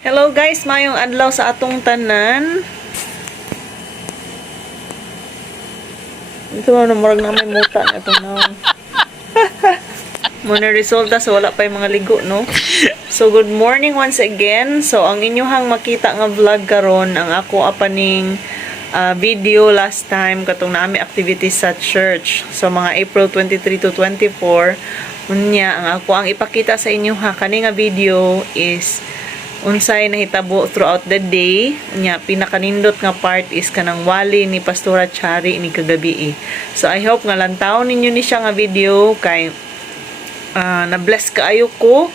Hello guys, mayong adlaw sa atong tanan. Ito na murag na may muta na itong naon. Muna resulta so wala pa yung mga ligo, no? So good morning once again. So ang inyohang makita nga vlog karon ang ako apaning video last time katong naami activities sa church. So mga April 23 to 24 unya ang ako ang ipakita sa inyo ha kani nga video is unsay nahitabo throughout the day. Nya pinakanindot nga part is kanang wali ni Pastora Chari ni kagabi. So I hope nga lantawon ninyo ni siya nga video kay na-bless kaayo ko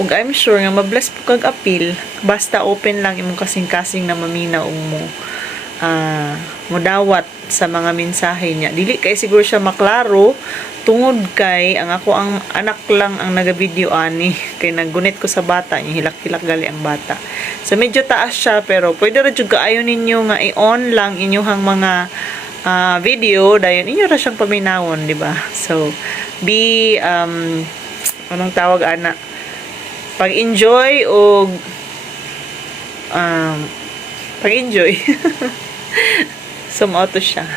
ug I'm sure nga ma-bless po kag apil basta open lang imong kasing-kasing na maminaw mo modawat sa mga mensahe niya. Dili kay siguro siya maklaro tungod kay ang ako ang anak lang ang naga-video ani kay naggunit ko sa bata niya hilak-hilak gali ang bata. So medyo taas siya pero pwede ra jud kaayo ninyo nga i-on lang inyong mga video dayon inyo ra siyang paminawon, di ba? So be anong tawag ana? Pag-enjoy o pag-enjoy. Sumauto siya.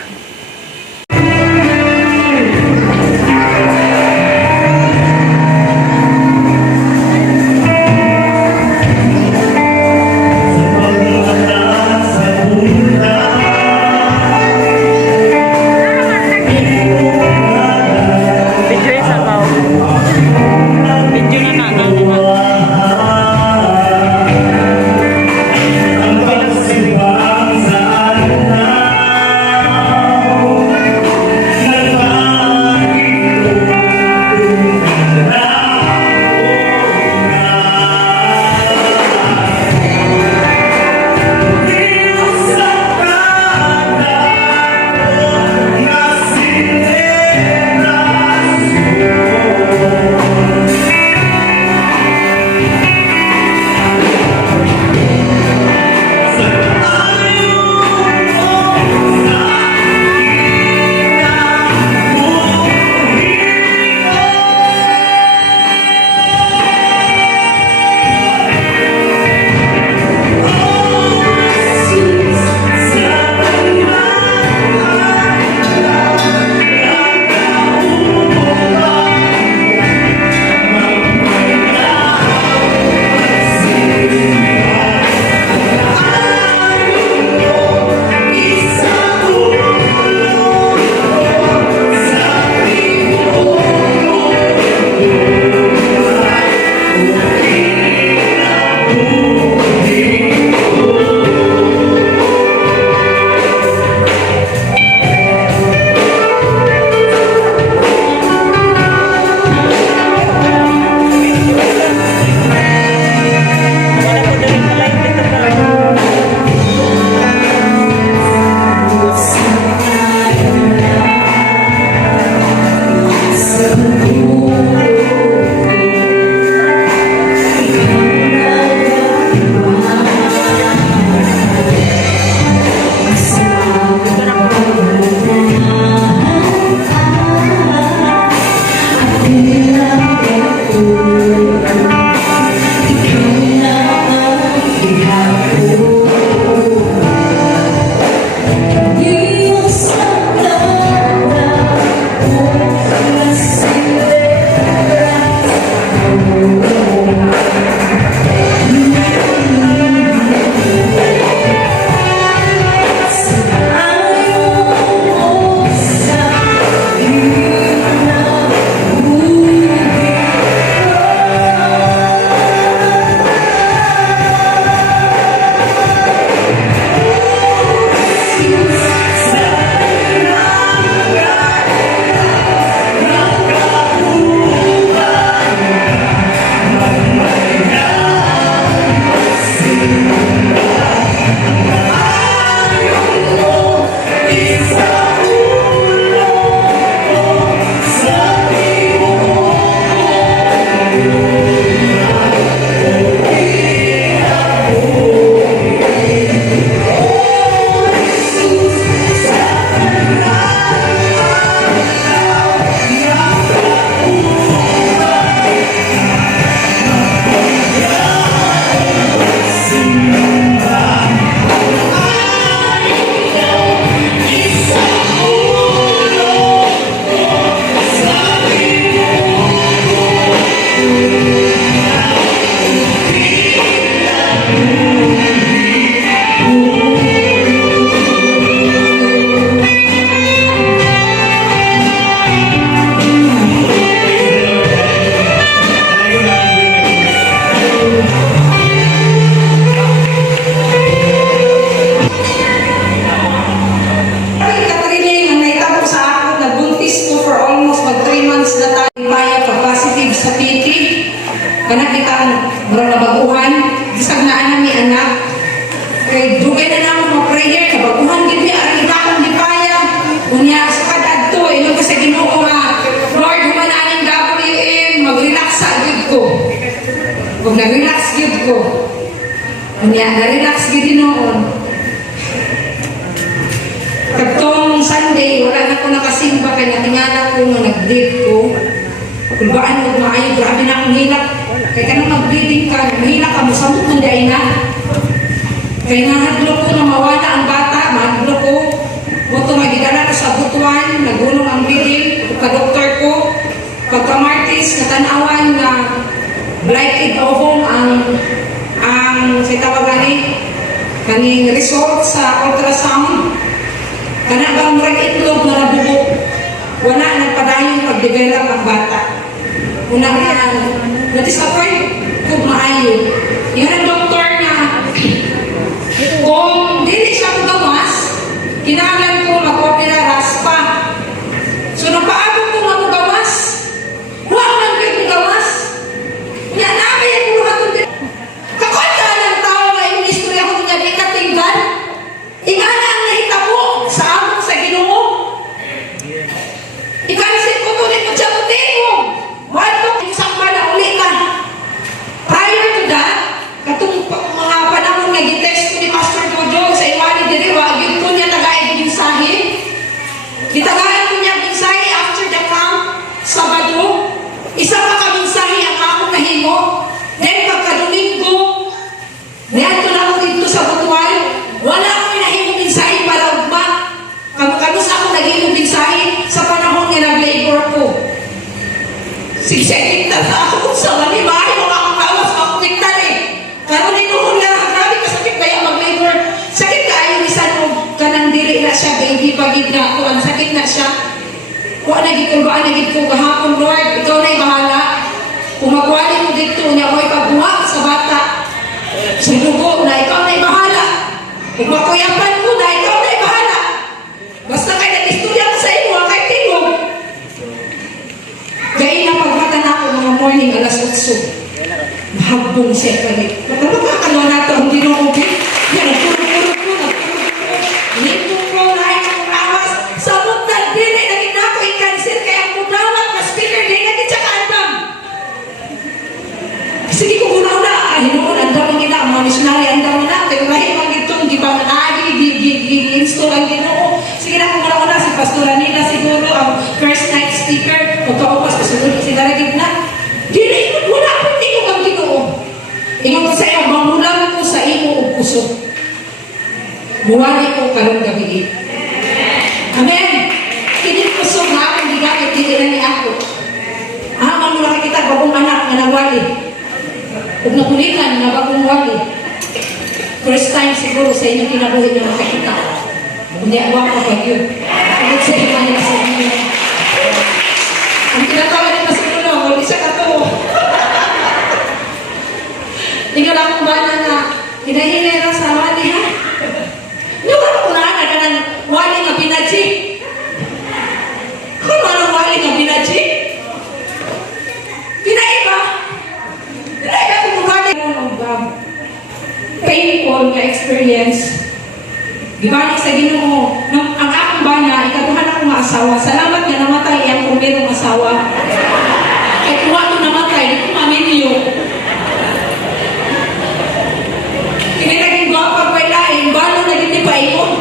Kana kita murag nabaguhan, bisag na mi anak. Kay dugay na namo mo prayer kabaguhan gid mi ari akong gipaya. Unya sa kadadto ino ko sa Ginoo nga Lord human aning WM mag-relax sa gid ko. Kung nag-relax gid ko. Unya na-relax gid noon. Katong Sunday wala na ko nakasimba kay natingala ko nga nag-date ko. Kulbaan mo maayo grabe na akong hilak. Kaya ka nang mag-bleeding ka, mahila ka, masamot ng dain na. Kaya nahadlo ko na mawala ang bata, mahadlo ko. Buto magigala ko sa butuan, nagulong ang bilin, pagka-doktor ko. Pagka-martis, natanawan na blighted ovum ang sa tawagani, kaning result sa ultrasound. Kana bang murag itlog na nabubok, wala nagpadayon pag-develop ang bata. Una nga, na-disappoint kung maayo. Yan ang doktor na kung dili siya gawas, kinahanglan ko mag-opera raspa. So napaabot ko nga gawas. Huwag man kayo gawas. Yan na kaya ko hatong din. Kakonta ng tao na yung istorya ko niya di katinggan. Ingana ang nahitabo sa among sa Ginoo. Ikansin ko to rin ko siya kutingong. Wato isang na ulit na. Prior to that, katong mga panahon nga gitest ko ni Pastor Jojo sa iwali diri wa gyud ko niya tagay ginsahe. Gitagayan ko niya ginsahe after the camp Sabado. Isa pa ka ginsahe ang akong nahimo. Then pagka-Domingo, diyan ko na ako dito sa Butuan. Wala akong nahimo ginsahe para ugma. Kamusta ako naging ginsahe sa panahon nga nag-labor ko. Sigsegit na ako sa manimahe mga akong lawas makuwiktan eh. Karoon din noon nga, grabe kasakit kaya mag-labor. Sakit ka ayaw isan mo kanang dili na siya, baby pagid na ako. Ang sakit na siya. Kuha na gid ko, baan na gid ko gahapon, Lord. Ikaw na'y bahala. Kung magwali mo dito niya, ako'y pagbuha sa bata. Sa dugo na ikaw na'y bahala. Kung makuyapan ko na, ikaw na'y bahala. Basta kayo nag-istorya ko sa imo, kay tingog. Kaya na pagmata na ako mga morning alas 8. Mahagbong siya kalit. Magkakalawa na ito, hindi na okay. Yan, nagpurog-purog ko, nagpurog ko na ay akong awas. Sa muntan, dili, naging na ako i-cancel, kaya ang punawat na speaker, di naging siya kaandam. Sige ko una-una, noon, andam ang gina, ang mga missionary, andam na, pero rahim ang itong, di ba, install ang Ginoo. Sige na kung una-una, si Pastor Anila siguro, ang first night speaker, magkaupas, kasunod, sinaragig na. Dili, wala po tingog ang Ginoo. Ingon ko sa iyo, mamulang ko sa imo o puso. Buwali ko karong gabi. Amen. Kini puso nga akong gigamit, dili na ni ako. Mamula kita bagong anak na nagwali. Kung nakulitan na bagong wali. First time siguro sa inyo kinabuhi na makakita. Hindi awak ka pa yun. Ulit sa iba nila sa inyo. Ang tinatawag nito sa ulo, wali siya ka to. Tingnan akong bana na hinahinay lang sa wali ha. Yung ano ko na ka ng wali nga pinachi. Kung ano wali nga pinachi? Pinaiba. Pinaiba kung wali painful na experience. Gibalik sa Ginoo, ang akong bana, ikatuhan akong asawa. Salamat nga namatay ang kumirong asawa. Kaya tuwa ko namatay, di ko maninyo. Kinitagin ko ang pagpailain, bano na hindi pa ikon.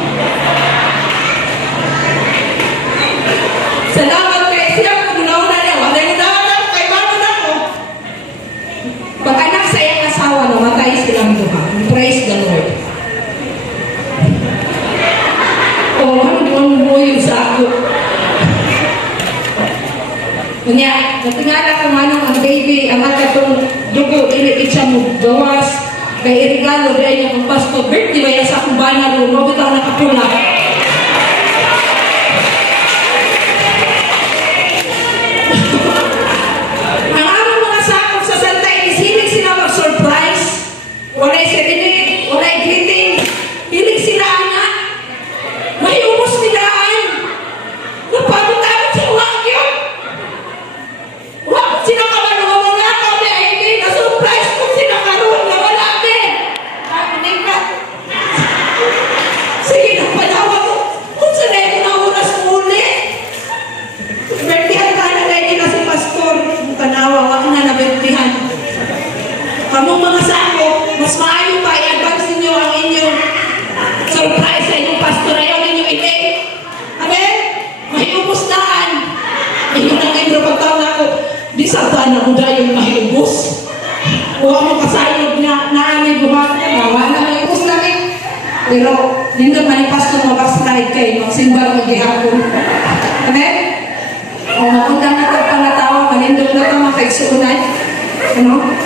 Salamat kay siya kung nauna niya. Wala yung dapat ako kay bano na ako. Pag anak sa iyang asawa, namatay silang duha. Praise the Lord. Oh, ano doon mo yun sa ako? Kanya, natingala ko manong ang baby, ang agatong dugo, ilikit siya mo gawas, kay irigalo, di ay niya kong pasto, birthday ba yan sa akong bana doon, no, bitaw nakapula. Ang among mga sakop sa Santa Inés, hilig sila mag-surprise, walay ceremony, walay greeting, hilig sila anak, may umos nilaan. Napagod-agod sa uwag yun. Uwag sila ka ba nung mga kami ay hindi. mas maayo pa i-advance ninyo ang inyong surprise sa inyong pastor. Ayaw ninyo i-take. Amen? Mahigubos naan. Ayun ang ibro pagtaon ako. Di sa taan ako dahil mahigubos. Huwag mo kasayod na naaming buhat niya. Bawa na mahigubos namin. Pero, nindot man yung pastor mag-slide kayo. Magsimba mag-ihapon. Amen? O makundang na ito pangatawa. Manindot na ito makaigsuunan. Ano?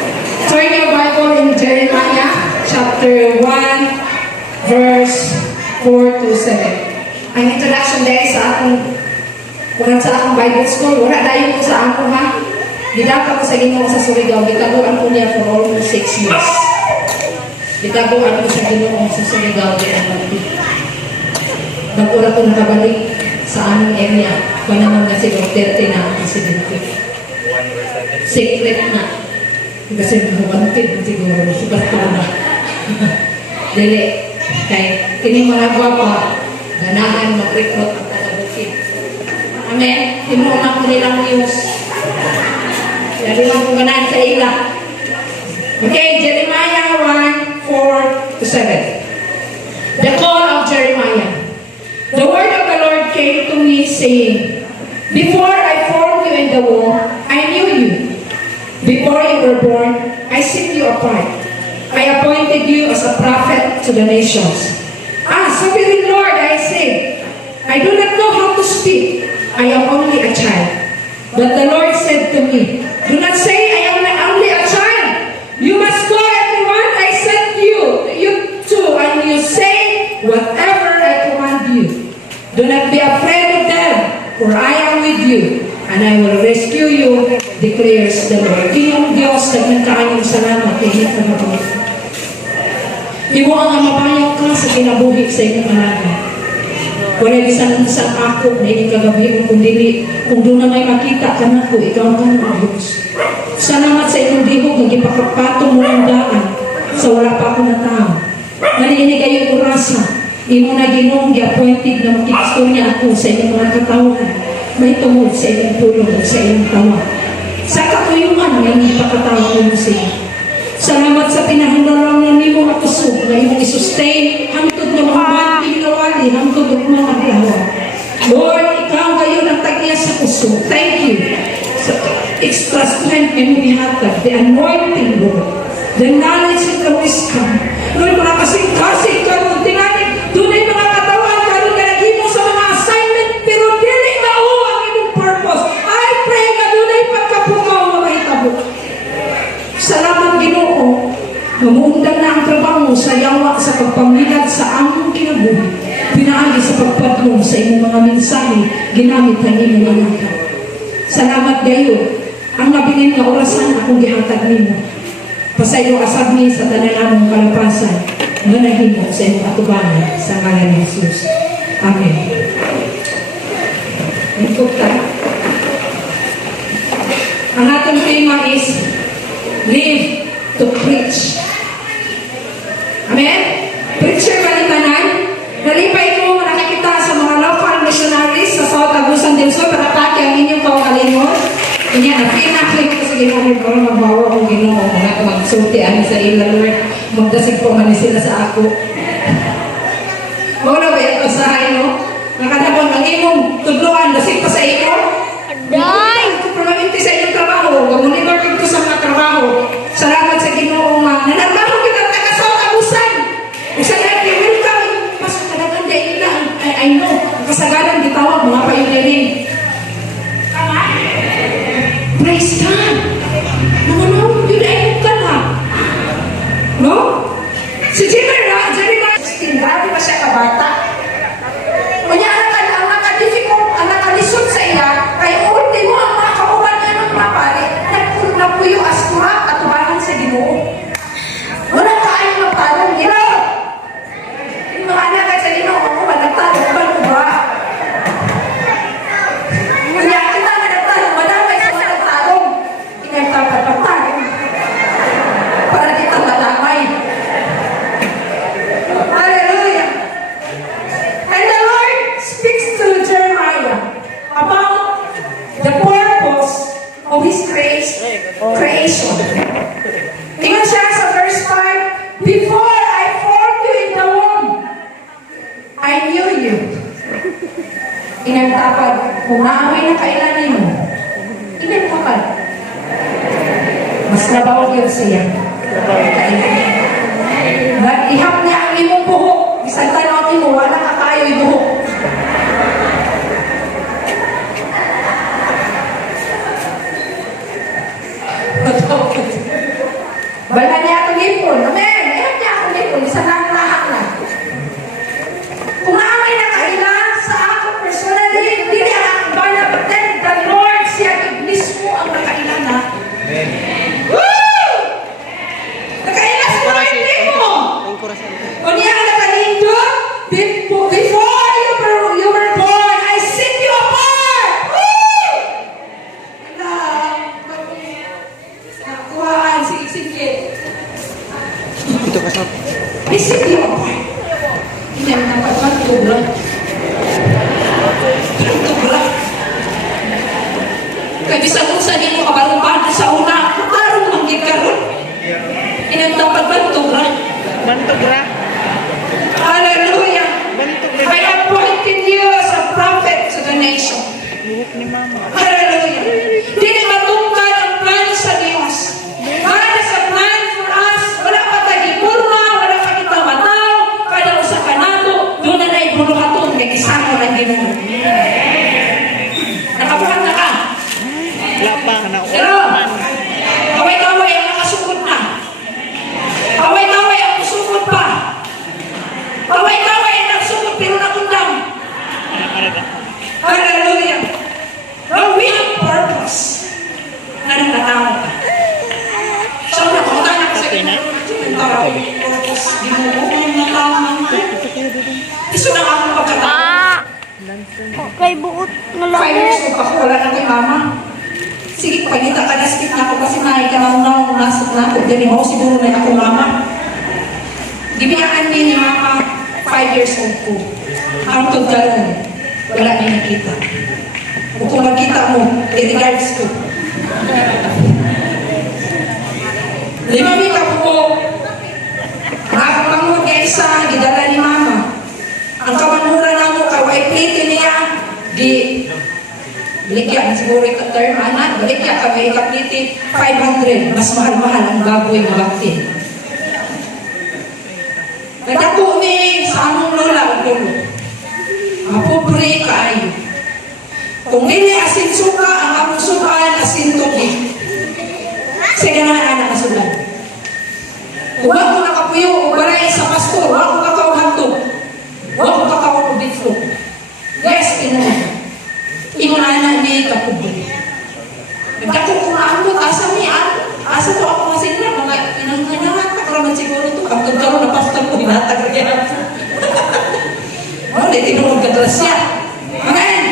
Turn your Bible in Jeremiah chapter 1 verse 4 to 7. Ang introduction dahil sa akong Bible school, wala dahil ko sa ako ha. Didaka ko sa Ginoo sa Surigao, gitaguan ko niya for almost 6 years. Gitaguan ko sa Ginoo sa Surigao, nagura ko nakabalik sa aming area, panahon na si Duterte na ang presidente. Secret na. Kasi humantid siguro, super na. Dili, kay kining mga gwapa, ganahan mag-recruit ang taga-bukid. Amen? Tinuunang ko nilang news. Lalo lang kung ganahan sa ila. Okay, Jeremiah 1, 4 to 7. The call of Jeremiah. The word of the Lord came to me saying, before I formed you in the womb, I knew you. Before you were born, I set you apart. I appointed you as a prophet to the nations. Sovereign Lord, I said, I do not know how to speak. I am only a child. But the Lord said to me, do not say I am only a child. You must go everyone I sent you to, and you say whatever I command you. Do not be afraid of them, for I am with you, and I will rescue you, declares the Lord. Iyong Diyos, nagkakaanyong salamat, kahit na mabuhay. Iwo ang mabayang ka sa kinabuhi sa inyong alaga. Wala isang ako na inyong kagabi kung dili, kung doon na may makita ka na ko, ikaw ka ng Diyos. Salamat sa inyong dihog, nagipakapatong mo ang daan sa wala pa ako na tao. Nalinig kayo urasa, imo na ginong di-appointed na makikistorya ako sa inyong mga katawan. May tungod sa inyong tulong sa inyong tawa. Sa katuyungan, may ipakatawa mo sa inyo. Salamat sa pinahindaraw na nimo at kusog na imong isustain hangtod na mga pinawali hangtod ng mga lawa. Lord, ikaw ngayon ang tagya sa kusog. Thank you. Sa extra strength na mihatag, the anointing, Lord, the knowledge and the wisdom. Lord, mga kasing-kasing ka, Lord, tinanong, tunay mga katawan ka, Lord, kanagimo sa mga assignment, pero dili mao ang imong purpose. I pray ka, tunay pagkapukaw na mahitabo. Salamat, Ginoo. Mamundang na ang trabaho sa yawa sa pagpamilad sa among kinabuhi. Pinaagi sa pagpadlong sa imong mga mensahe, ginamit ang imong anak. Salamat gayon. Ang nabilin na orasan akong gihatag nimo. Pasayo asab ni sa tanan namong kalapasan. Manahimo sa imong atubangan sa ngalan ni Jesus. Amen. Ikot ang atong tema is live to preach. Amen? Preacher ba ni tanan? Nalipay ko nakikita sa mga local missionaries sa South Agusan del Sur para pati ang inyong kawalingon. Kanya na pinaklik ko sa ginoo para magbawa kong ginoo mga magsulti ani sa ila Lord. Magdasig po man sila sa ako. Wala ba ito sa no? Nakadabang ang imong tudloan dasig pa sa iko. Aday! Probablemente sa inyong trabaho, gumonitor ko sa mga trabaho. Salamat sa Ginoo nga. Nanarbaho kita taga South Agusan. Isa na yung welcome. Mas kadagan din nila. I know. Kasagalan gitawag mga pioneering. Tama? Praise God. Mga naman, yun ay ka na. No? Si Jeremiah, 16, grabe pa siya kabata. Kanya ang nakadifficult, ang nakalisod sa iya, kay ultimo ang mga kauban niya ng mga pare, nagpuyo astura at tubahan sa Ginoo. Wala kaayong magtalong, Ginoo! Yung mga anak ay sa Ginoo, ako nagtalong ba ba? Kanya kita nga nagtalong, madamay sa mga nagtalong. Inagtapat-patay. Para kita malamay. Kung naaway na kailan mo, ilan ka pa? Mas nabaw yun siya. Nag-ihap niya ang imong buhok. Isang tanong mo, wala ka kayo yung buhok. Bala niya akong ipon. Amen. Ihap niya akong ipon. Isa lang lahat na. Kung naaway na kailan sa ako personally, hindi ang bala, but then the Lord siya mismo ang nakailan na. Woo! Nakailan sa mga hindi mo. O niya ang nakalindot, before you were born, I set you apart. Woo! Nakuhaan, sige. Ito ka sa... I set you apart. Hindi mo napagpagtubla. Tubla. Kaya bisag kung saan mo kabalong sa una, makarong manggit ka ron. Inagtapag tubla. Bantog ra. Hallelujah. Bantog I appointed you as a prophet to the nation. buhok ni mama. Hallelujah. Dili matungkad ang plano sa Diyos. God has a plan for us. Wala pa tagipurma, wala pa kita mataw, kada usa ka nato, doon na naibuluhaton, may isama ng Ginoo. Nakabuhat na ka. Wala pa na. Pero, kaway-kaway ang nakasukot na. Kaway-kaway ang kusukot pa. Kaway-kaway ang nagsukot pero nakundang. Hallelujah. Now we have purpose. Na nagtatawag ka. So, nakutan ako sa Ginoo. Purpose. Di mo ko yung natawag ka. Iso na ako pagkatawag. Kay buot nga 5 years old ako, wala na kay mama. Sige, pagkita ka na skip na ako kasi nahay ka na nasok na ako. Dili mo siguro na ako mama. Gibiyaan niya ni mama 5 years old ko. Ang tugdaron, wala niya nakita. O kung magkita mo, i-regards ko. Limami ka po. Ang pangod niya isa, gidala ni mama. Ang kamanura na mo, kaway plate niya, balikya, siguro ito term, anak, balikya, kaway kaplite, 500, mas mahal-mahal ang baboy na bakti. Nagdako ni sa among lola o lolo. Mapobre kaayo. Kung hindi asin suka, ang among sukaan, asin tubig. Sa ganahan anak na sulan. Kung ako nakapuyo, o baray sa pastor, ako kakauhantog. Huwag ko kakawag ko bitro. Yes, inunanan ni kapubuli. Nagdako ko na ako, asa ni asa to ako kasi na, mga inanganahan, kakraman siguro to, ang tagkaroon na pastor ko, hinatag rin ako. Oh, di tinunod ka grasya. Amen!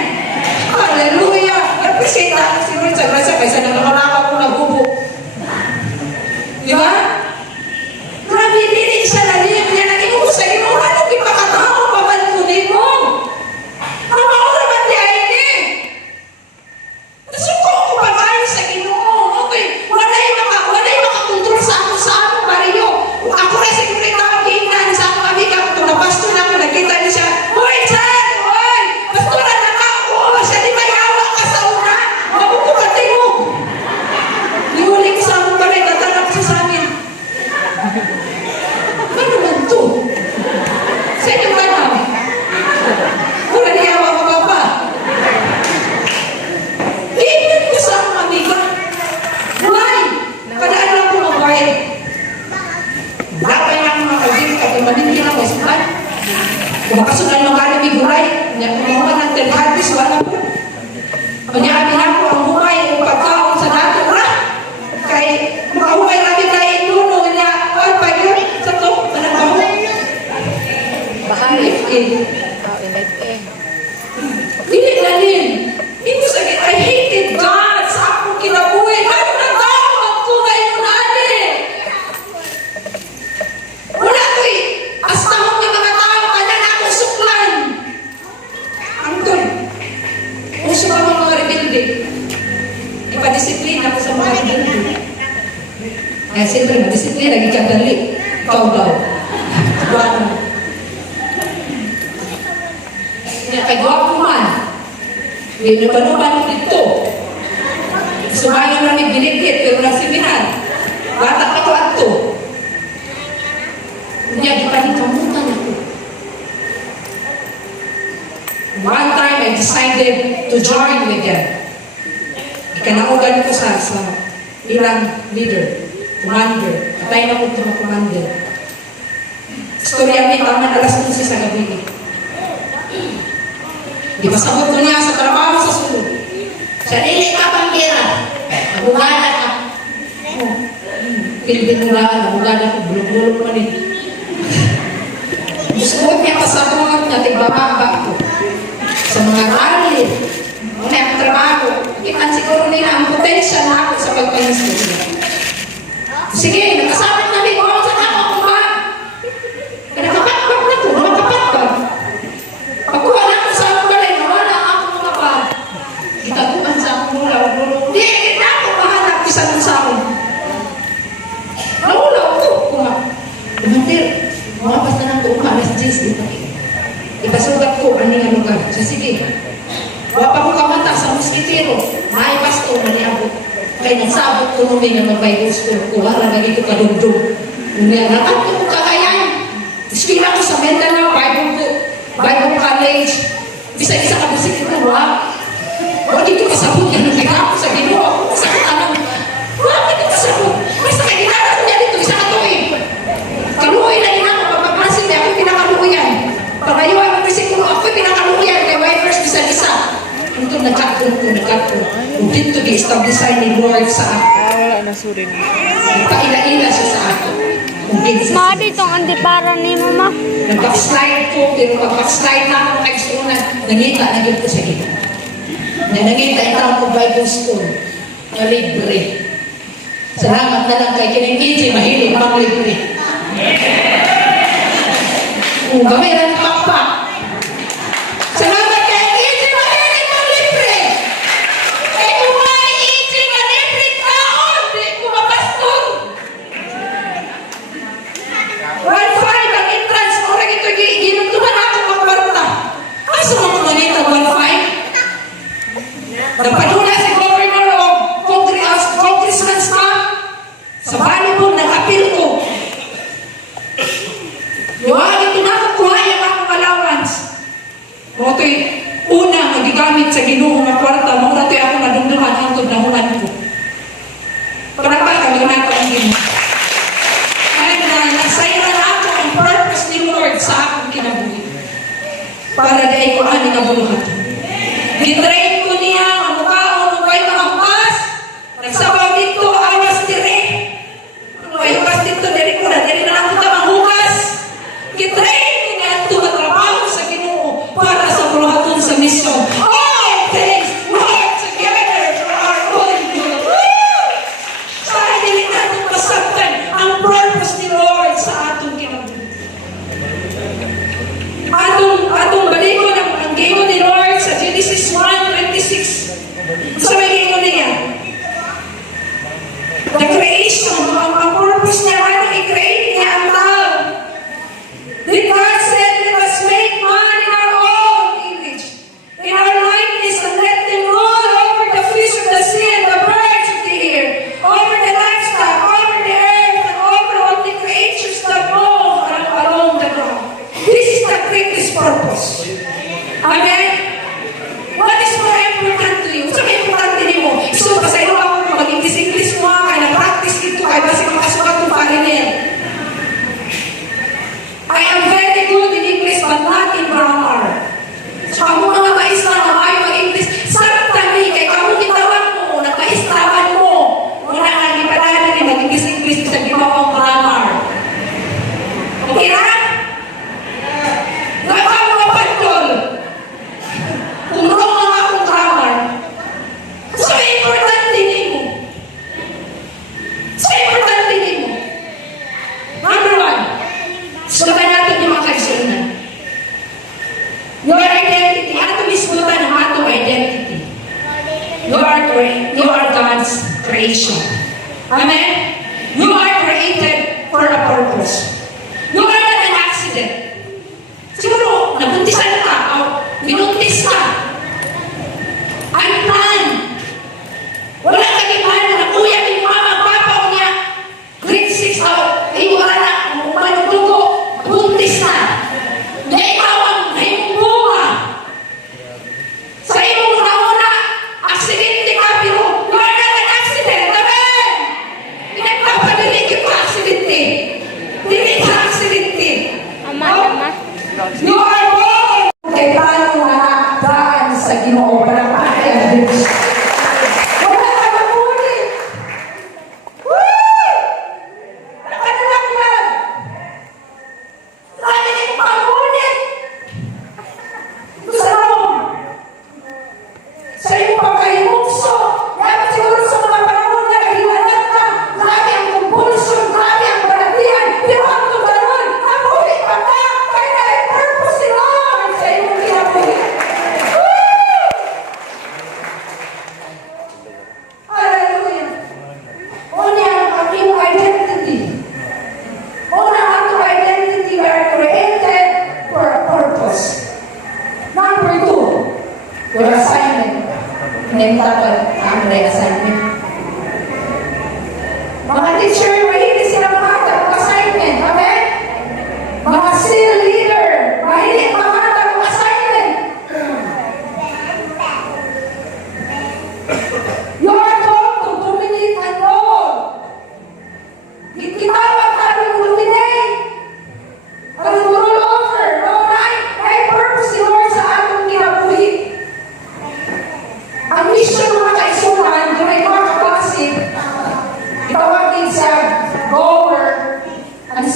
Hallelujah! I-appreciate natin si Lord sa grasya, kaysa nagkakalaka ko nagubo. Di ba? Grabe, hindi siya nalim. Yan ang imo sa imo, ano kipakatao, pamantunin mo. Ano ba ako naman di ay ni? Nasuko ako pag-ayon sa Ginoo. Okay, walay makakontrol sa ako Mario. Ako na siguro tawag giingnan sa akong amiga ko na pastor na ako, nakita niya siya. Hoy, Chan! Hoy! Pastoran na ka ako! Siya di may hawa ka sa una. Mabukukatin mo. Nihuling sa akong balay, tatanap siya sa amin. Ano man to? Sa inyong tanaw? Wala niya hawa ka pa. Iinan ko sa akong amiga. Why? Kadaan lang ko magbayad. Lapay lang mga kagin, kaya maningin ako sa kung makasunan mga alam iguray, kung mga nagtalhabis, wala po. Panyaamin ako ang humay, ang pagkaon sa nato, wala. Kay makahumay namin na inuno niya, all pa yun, sa to, walang bahumay. Bahal. Dili na din. Hindi sa I hated God sa akong kinabuhi. Ano na tawag ko ngayon natin? Wala ko eh. Hasta mo yung mga tao, kanya na akong suklan. Anton, uso ka mga rebelde. Ipadisiplina ako sa mga rebelde. Kaya siyempre, madisiplina, lagi ka dali. Ikaw daw. Kaya kay gwapo man. Binubanuban dito. Sumayon namin binigit, pero nasibihan. Bata pa to ato. Niya, di pa rin kamutan ako. One time, I decided to join with them. Ikanaugan ko sa ilang leader, commander. Patay na ko ito mga commander. Storya may taman alas 11 sa gabi. Di ba sabot ko niya sa trabaho sa sulod? Sa dili ka banggera, nabugada ka. Pilipin mo lang, nabugada ko, bulog-bulog pa rin. Gusto niya pasabot na tigbababa ko. Sa mga rally, wala ang trabaho. Ikan siguro nila ang potential na ako sa pagpangistudyo. Sige, nagkasabot namin ko sa ako kung ba. Nakapatpag na ko, nakapatpag. Pagkuha na ako sa akong balay, nawala ako mga pa. Itaguan sa akong mulaw. Di, na ako mahanap isa ng sa akin. Nawala ako. Kumandir, mga basta na ko umalas jeans dito. Ipasugat ko, ano nga lugar. So, sige. Wapa ko kamata sa moskitero. Naipasto, maniabot. Kaya nagsabot ko nung nga mag-Bible school. Kuha lang lagi ko kadugdog. Rakat ko kakayan. Iskila ko sa Mindanao, Bible College. Bisa-isa ka bisik ito, ha? Huwag dito kasabot. Ganun bigla ko sa Ginoo. Ako sa katanang. Huwag dito kasabot. Basta kaya ginara ko niya dito, isa katuin. Kaluoy na din ako. Pagpapasin niya, ako'y pinakaluoyan. Pagayuan mo siguro, ako'y pinakaluoyan. Kaya wipers, bisa-isa. Ito, nagkakon. Kung dito di-establish ni Lord sa ako. Wala na suri na. Ipaila-ila siya sa ako. Kung ginsa Ma, dito ang antipara ni Mama. nag-backslide ko, pero pag-backslide na ako kay sunan, nangita na yun ko sa gina. Nangita ito ako Bible school, na libre. Salamat na lang kay Kining mahilig pang libre. Kung gamay lang pakpak. Salamat kay Kining mahilig pang libre. Kaya kung may Kining na libre taon, di ko mapaston. 1-5 ang entrance. Orang ito, ginuntuman ako magwarta. Asa mo kung manita 1-5? Napadula si Governor o Congressman staff sa volleyball, nag-appeal ko. Luwagin ko na kukuha yung akong allowance. Mga ito'y una magigamit sa Ginoo na kwarta. Mga ito'y ako nadumduman hangtod na hunan ko. Para ba kaganan ko ang Ginoo? Nagsayran ako ang purpose ni Lord sa akong kinabuhi. Para dahil ko ani kabuluhan. Gitrain ko niya ang mukhaon ng kayo mga bukas. Nagsabaw dito, awas dire. Ay, hukas dito, diri ko na. Diri na lang kita manghukas. Gitrain ko niya at tumatrabaho sa Ginoo para sa buluhaton sa misyon. All things work together for our own good. Sana dili natin masaktan ang purpose ni Lord sa atong kinabuhi. Atong balikon ang gingon ni Lord sa Genesis 1:26.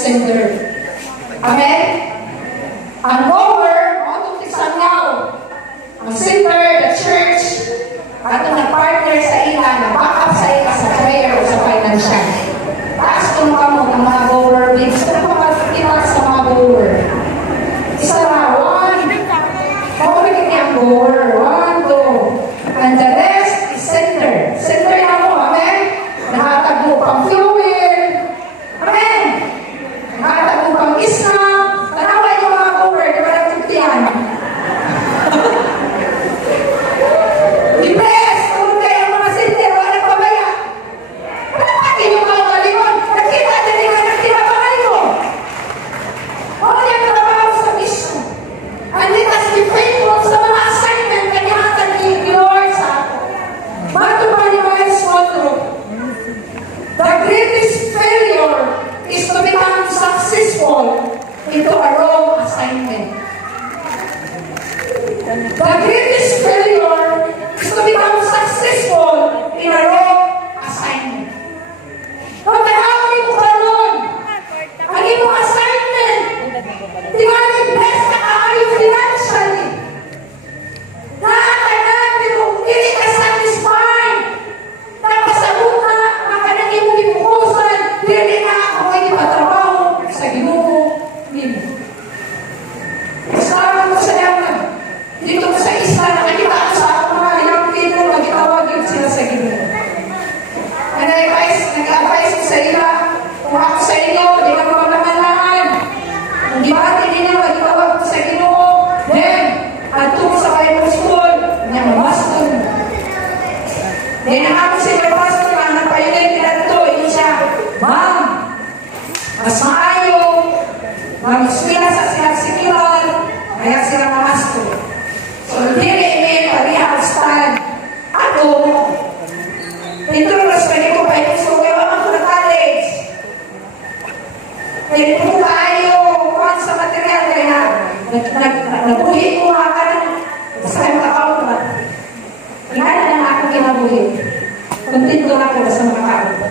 sender. Amen? Ang goer, mga itong tisangaw. Ang sender, the church, at nag-partner sa ila, na-back up sa ila sa prayer o sa financial. Taas kung kamo ng mga goer, gusto na pagkakita sa mga goer. Isa na, one, makulit niya ang goer, one, two, and the rest is sender. Sender na mo, amen? Nakatag mo pang fuel, amen? Nakatag mo pang isna, tanawa yung mga goer, di ba nagtutihan? Dipes, kung kayo ang mga sender, wala pabaya. Panapakin yung mga kalimon, nakita din yung nagtirabahan mo. Wala yung trabaho sa mismo. And let us be faithful sa mga assignment na nihatag ni Lord sa ako. Bato ba ni Miles Monroe? The greatest failure is to become successful into a wrong assignment. The greatest failure is to become successful in a wrong assignment. Kung nahawi mo ka nun, ang iyong assignment, di ba nag-bless ka kayo financially? Nakakay na, pero hindi ka satisfied. Napasabot na, makalang iyong ipukusan, hindi na ako ay ipatrabaho sa Ginoo nimo. Kasama ko sa yaman. Dito ko sa isa, nakikita ko sa ako mga ilang people, magitawag yun sila sa Ginoo. Nag-advise ko sa ila, kung ako sa inyo, di ba mamalaman. Kung di ba, hindi niya magitawag ko sa Ginoo, then, adto ko sa Bible school, niya mabaston. Then, ako sa iba pastor, ang napailin nila ito, yun siya, ma'am, mas maayo, mag-eskwela sa silang sikilan, kaya sila mamasto. So, hindi parihal stand. Ako, ito mas pwede ko pa ito. So, kaya ako na college. Kaya ito ko kayo, kuhan sa material. Kaya nabuhi ko ka ng sa kayong kakao ba? Ingana na ako kinabuhi. Kontento na ako sa mga kakao.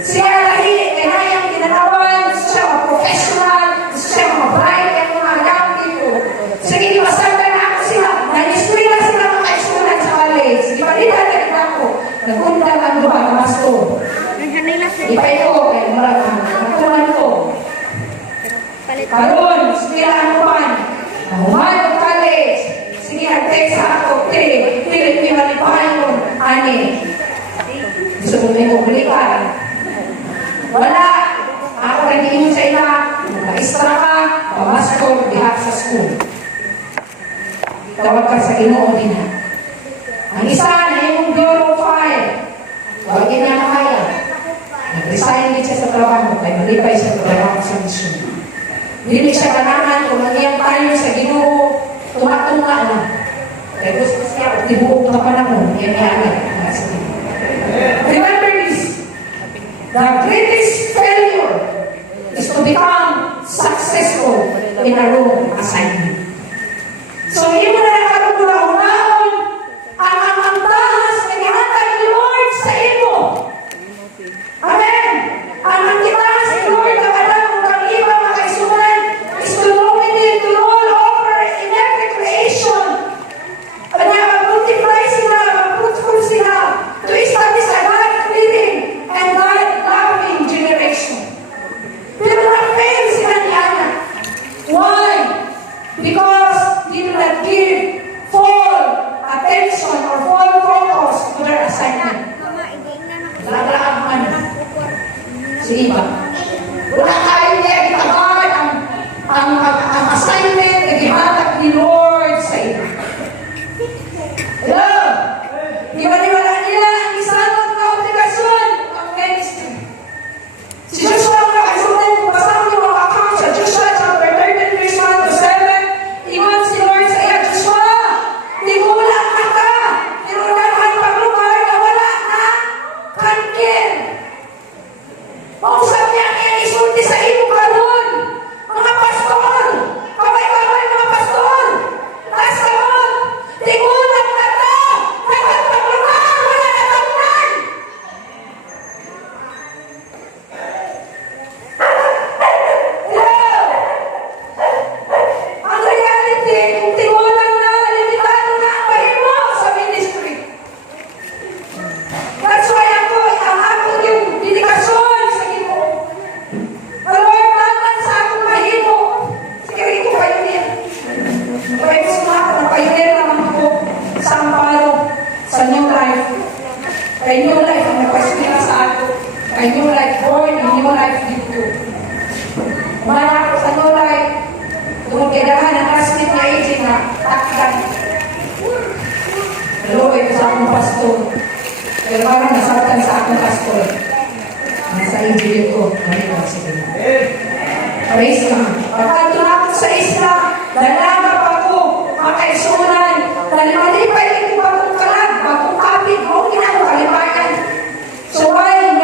Siya lahi, kaya yung kinanawan, gusto siya professional, gusto siya bright, kaya mga young people. Sige, pasanda na ako sila. Nag-eskwela sila mga eskwela sa college. Ibalita na ako. Nagpunta ang duha ng masto. Ipay ko, kaya maraming natuman ko. Karoon, eskwela ang kuhan. Nahuman ng college. Sige, nag-text ako. Pilit niyo malipahan mo. Ani. Gusto mo may kukulikan. Wala. Ako nag-iingon sa ila. Nag-extra ka. Pamasko, diha sa school. Tawag ka sa Ginoo din ha. Ang isa na yung bureau file. Huwag niya makaya. Nag-resign din siya sa trabaho. Kaya malipay siya sa trabaho sa mission. Hindi siya kanahan kung nangyayang tayo sa Ginoo. Tumatunga na. Kaya gusto siya, tibuok na panahon. Yan yan. Remember this. The greatest failure is to become successful in a wrong assignment. So, yun mo na nakarugulaon ang tahas na gihatag ni Lord sa imo. Amen! Ang tahas ni Lord na alam kung ang iba makaisunan is to dominate, to rule over in every creation. Kanya mag-multiply sila, mag-fruitful sila, to establish a God-living and God-loving generation. Pero na-fail sila ni Ana. Why? Because they do not give full attention or full focus to their assignment. Lalaan man. Sige ba? Wala tayo niya itabad ang assignment na gihatag ni Lord sa iyo. Hello? Di ba nila ang isanod na obligasyon ng ministry? Si Joshua ang nakasunan kung basang yung mga account sa Joshua chapter 13 verse 1 to 7. Iwan si Lord sa iya, Joshua, timulan ka, tinulan ang paglugar na wala na kankin. Mausap niya ang isulti sa iyo injili ko. Ano sa Ginoo. Praise God. Pagkanto na ako sa isla, lalagap ako, makaisunan, nalimalipay ko bagong kalag, bagong kapit, mo kinakalimayan. So why,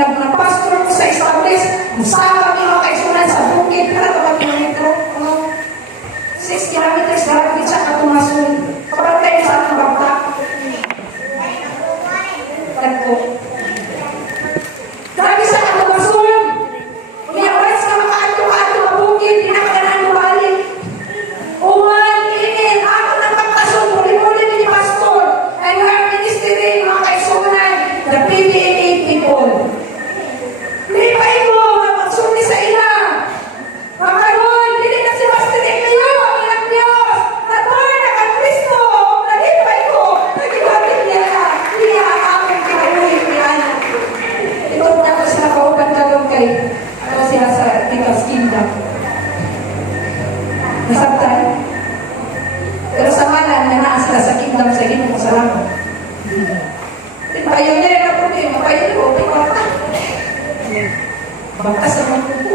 nagpastor ko sa establish, musama kami makaisunan sa bukid, pero kami kilometro, 6 kilometers, dalapit siya katumasun. Kapag tayo sa ating babta, ko. Grabe sa katumasun, umiyawas ka makato-kato, mabukid, di na kaganan mabalik. Uwan, ingin, ako ng pagkasun, muli-muli ni pastor, and we are ministering mga kaisunan, the PBA people. Lipay mo, magsunni sa ina. Makaroon, hindi na si Pastor Emilio, ang ilang Diyos. Nator na kang Kristo, nalipay ko, nagibabit niya na, inihaamang kinabuhi niya. Ito na ko sila kauban kalong kay, ako sila sa Tita's Kingdom. Nasabtan. Pero sa malan, nanaan sila sa Kingdom sa Ginoo ko sa langit. Ayaw niya na po niya, mapayin ko, pinakata. Bakas naman po.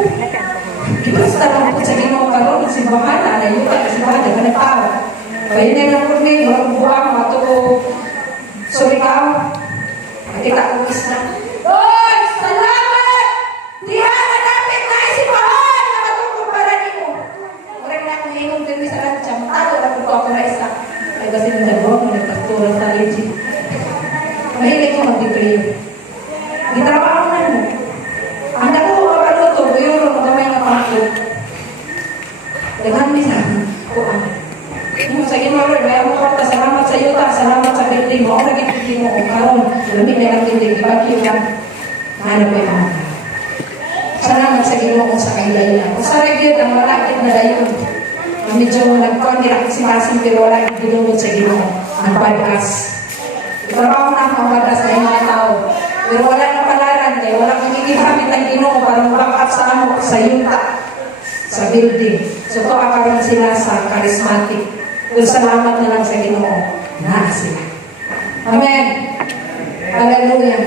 Basta lang po sa Ginoo karon si Bahana na yung si Bahana na nagtao. Ayaw niya na po niya, walang buwang, matuko, surikaw. Kita ko isna. Lord, salamat! Diha na namin na isipahan na matutong para niyo. Orang na akong inom din sa lancha, matalo na po ako na isa. Ay kasi nagdagawang, nagtaktura sa legit. Mahilig ko mag-declare. Gitrabaho na mo. Ang dako ko kapaluto, buyuro mo kamay nga pangko. Dagan mi sa kuan. Yung sa Ginoo Lord, may ako kwarta, salamat sa yuta, salamat sa building mo. Ako nag-ibigin mo kung karon. Lamig na lang tindig, ibagyo lang. Ano po yung mga. Salamat sa Ginoo kung sa kailayan. Kung sa regular, ang malakit na dayon. Medyo nagkuhan nila kung simasin, pero wala yung ginunod sa Ginoo. Ang padas. Trabaho na ang padas na yung mga tao. Pero wala na palaran kaya wala kang gigamit ng Ginoo para mag-back up sa ano, sa yuta, sa building. So ito akaroon sila sa charismatic. Kung salamat na lang sa Ginoo, na sila. Amen. Hallelujah.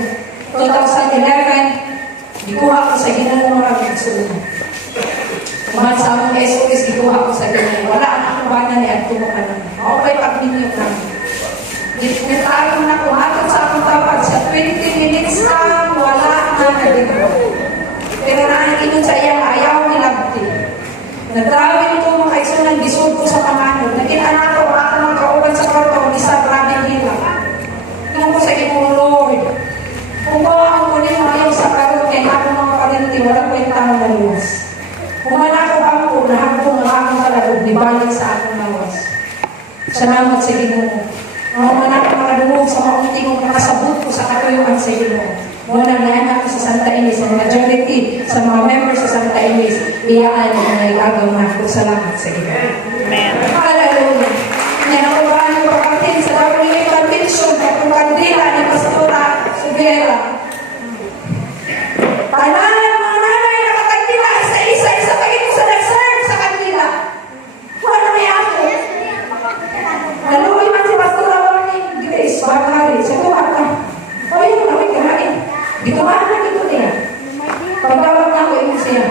2011, ikuha ko sa Ginoo mga kagsunan. Kumahan sa among SOS, ikuha ko sa Ginoo. Wala ang akubanan ni Adto mo ka naman. Ako ba'y pag-minyok namin. Nagtaayon na kumatod sa akong tapad sa 20 minutes lang, wala na nagdito. Pero naanin sa iya na ayaw nilabti. Nagtawin ko mga kaisunan, gisod ko sa panganod. Naging anak ko, ako mga kauban sa kwarto, isa grabing hila. Tingnan ko sa Ginoo, Lord. Kung ko ang kunin mo ayaw sa karot, kaya ako mga parinti, wala ko yung tamang naluwas. Kung manakaw ako, nahagpong ang akong kalagod, nibalik sa akong nawas. Salamat sa Ginoo. Mga anak makadungog sa maunti mong makasabot ko sa katuyuan sa Ginoo. Muna na anak ko sa Santa Ines, ang majority sa mga members sa Santa Ines, iyaan ang nag-agaw na ko. Salamat sa Ginoo. Amen. Hallelujah. Yan ang ubahan ng pagkatin sa dawin ng convention at kung kandila ni Pastora Subiera. Tanan mga nanay na kakandila, isa-isa pagin ko sa nag-serve sa kandila. Wala may ako. Naluwi man si Pastora Grace, bagay, sa tuwa ka. O yun, nawin ka namin. Bitumaan na dito niya. Pagdawag na ako, imo siya.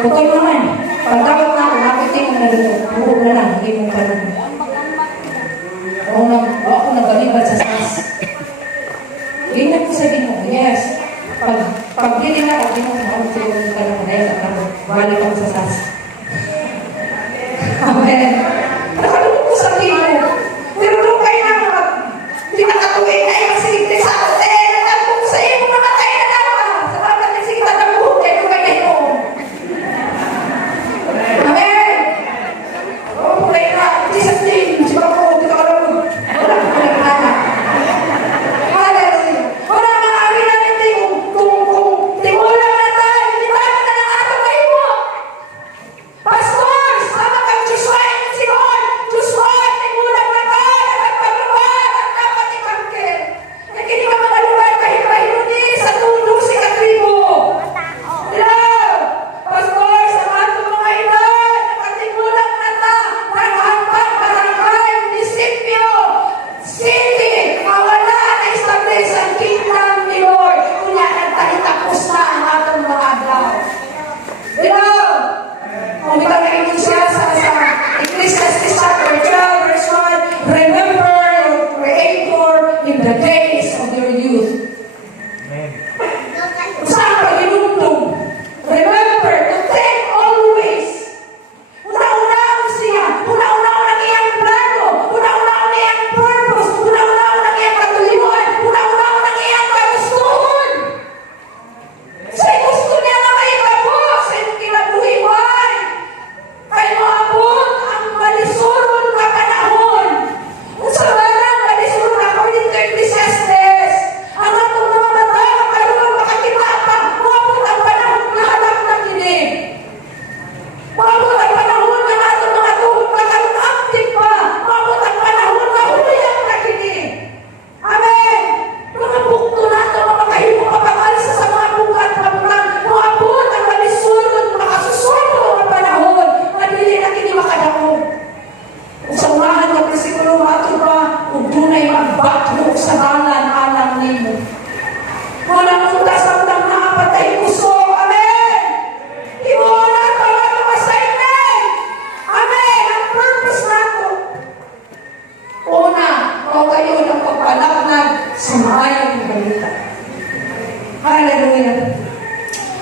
Pagkul naman. Pagdawag na ako, napitin mo na dito. Buhog na lang, hindi mo ka na. Ako nagbalibad sa sas. Ginag ko sa Ginoo, yes. Pag-dili na ako, Ginoo, ako ka lang, dahil ako, balik ako sa sas. Amen. Nakalunod ko sa Ginoo. Pero nung kayo na mga pinakatuwing ay masiligtas sa ako, nagkakong sa iyo, mamatay na naman. Sa mga nagsigita ng buhok, kayo ganyan mo. Amen. Oo, kayo na. Jesus name, si Bako, dito ka lang. Wala ka paling anak. Hallelujah. Wala mga amin namin kung timulang na tayo, hindi ba na ng atong kayo mo?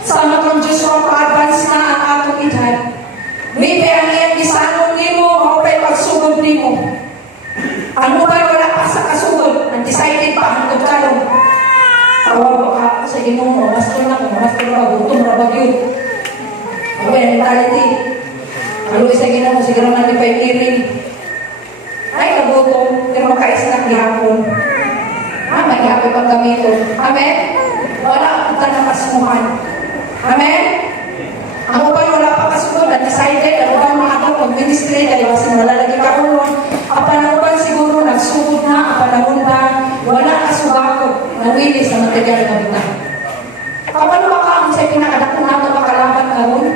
Sama kang Diyos mo pa-advance na ang atong edad. Maybe ang iyang gisanong nimo, maupay pagsugod nimo. Ano ba wala pa sa kasugod? Undecided pa ang karon. Tawag ka sa Ginoo mo, mas na ko, mas na gutom ra bagyo. Okay, mentality. Kalau sa Ginoo siguro na di pa iring. Ay kagutom, pero makaisnak gihapon. May gihapon pang gamito. Amen. Wala kita na kasumuhan. Amen. Ako ba wala pa kasunod, undecided, ano ba mga ito, mag-ministry, dahil kasi nalalagi ka ulo. Ang panahon ba siguro, nagsugod na, ang panahon ba, wala kasubakot, nawili sa material na bita. Kapano ba ka ang sa'yo pinakadakong nato makalaban ka ron?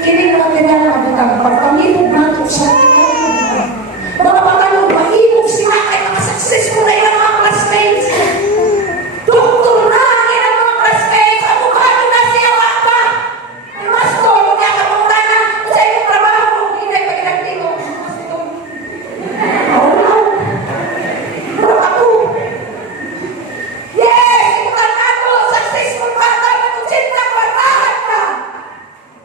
Kinig na material na bita, pagpamilog nato sa material na bita. Mga pagkalog, mahimog sila ay mga successful na ilang mga classmates. Doktor na, ilang mga classmates, abogado na siya, waka. Pastor, kaya ka mong rana sa iyong trabaho, hindi pa ginagtino. Pero ako, yes, imutan ako, successful ka, magkusinta, matahan ka.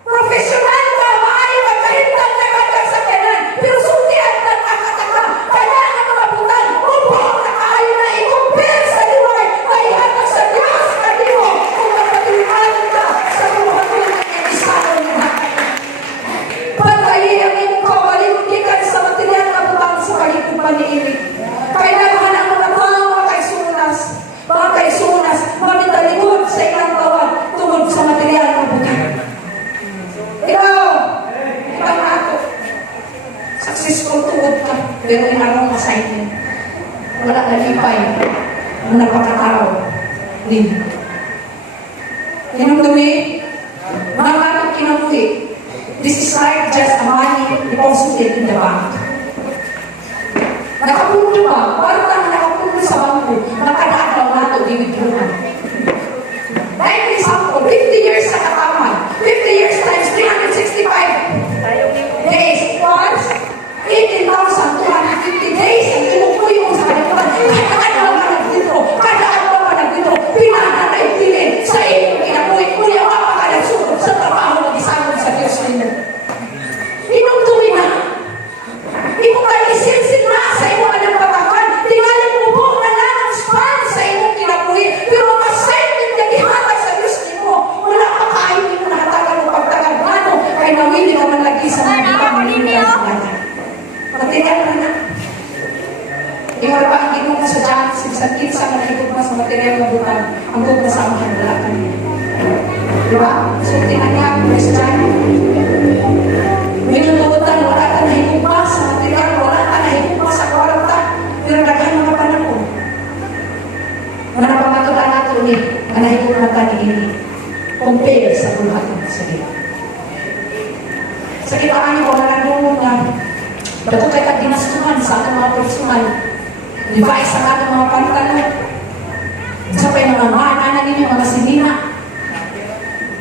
Professional ka, maayo ka, kahintang na ka sa kanan. Pero sundian ka, nakataka, kaya na mga butan, upo, nakaayo na i-compare sa diway, ay hatag sa Diyos, kadiyo, kung mapatuloy ka sa mga pagkaiyamin ko, malimudikan sa material na butang sa palikong paniilig. Kailangan ang mga mga kaisunas, mamitalikod sa ilang tawag tungod sa material na butang. Ikaw na ako. Successful tungod ka, pero yung anong assignment. Wala na lipay. Ang napakatao. Din. Kinamdumi, mga kinamdumi. This is like just a money deposited in the bank. Nakapuno ba? Parang nakapuno sa bangko. Nakadaan lang nato di withdrawal. Like for example, 50 years sa kataman. 50 years times 365 days equals 18,250 days. Ang inukuyo mo sa kalimutan. Kada ano ba nagdito? Kada ano ba nagdito? Pinananaigtilin sa iyong kinakulit. Kuya, wapa ka nagsunod sa trabaho na isagod sa Diyos ninyo. Inugtumi na. Imo ka isinsin na sa iyong anong patakan. Tingalan mo po na lang ang span sa iyong kinakulit. Pero ang assignment na gihatag sa Diyos ninyo, wala pa kayo mo nakatagal mo pagtagal. Ano? Kaya nawili ka man lagi sa mga pamilya. Material na na. Iwala pa ang ginong sa dyan, sigsakit sa nakikot na sa material na butang, ang gug na sa amahan wala ka niya. Diba? So, tinagyan mo sa dyan. May natugutan, wala ka na higugma sa material, wala ka na higugma sa kwarta, pero naghan mga panahon. Wala pa matulan nato ni, na higugma ka ni ini. Compare sa buhat ng sarili. Sa kitaan ko, nananunod na dato kay kaginastuhan sa ating mga personal. Device sa ating mga pantalon. Sa pa'y mga na ninyo, mga sinina.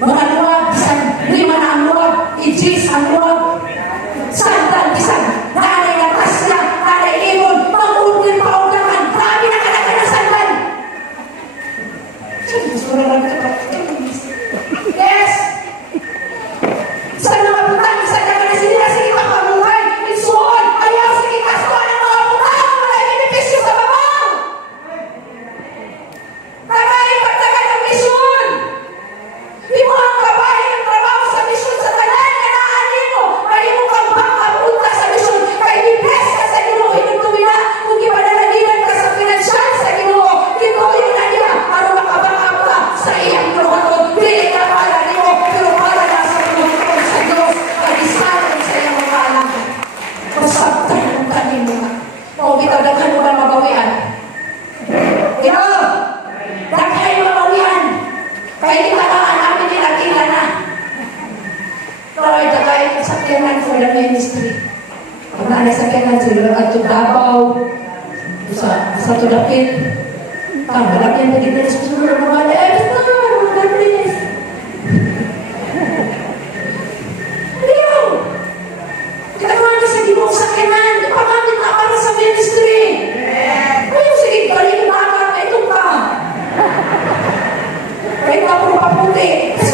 Mga luwag, isang lima na ang luwag, ijis ang luwag. Sandal, isang nanay na tasya, nanay ibon, pang-unil pa-undangan. Grabe na kalaga na sandal. Yes! Saan mga butang, isang naman na sinila, sige pa pamuhay. Insuon, ayaw, sige kasuan ang mga butang, wala benepisyo sa babaw. Tagay, pagtagal ang misyon. Di mo ang kabahay ng trabaho sa misyon sa tanan, kanaanin mo. May mo kang baka punta sa misyon. Kaya i-bless ka sa Ginoo, hinugtumi na. Kung ipadalaginan ka sa pinansyal sa Ginoo, ginoo na niya, para makabaka ka sa iyang luhatod. Pili ka para niyo, pero para na sa luhatod sa Diyos. Pag-isalan sa iyang mga alam. Masabtan ang tanin mo nga. O, bitagdagan mo ba mabawian? Ginoo! Daghay mabawian! Kaya itagaan namin nila na. Lord, dagay sakyanan for the ministry. Kung na sakyanan sila at Davao, sa Tudapit, malapyan na gina sa susunod ng mga basta, mga please. Ayaw! Kita naman sa ginong sakyanan, ipagamit na para sa ministry. Ayaw, sige, galing na ka, ito ka. Kahit na puro paputi. Mas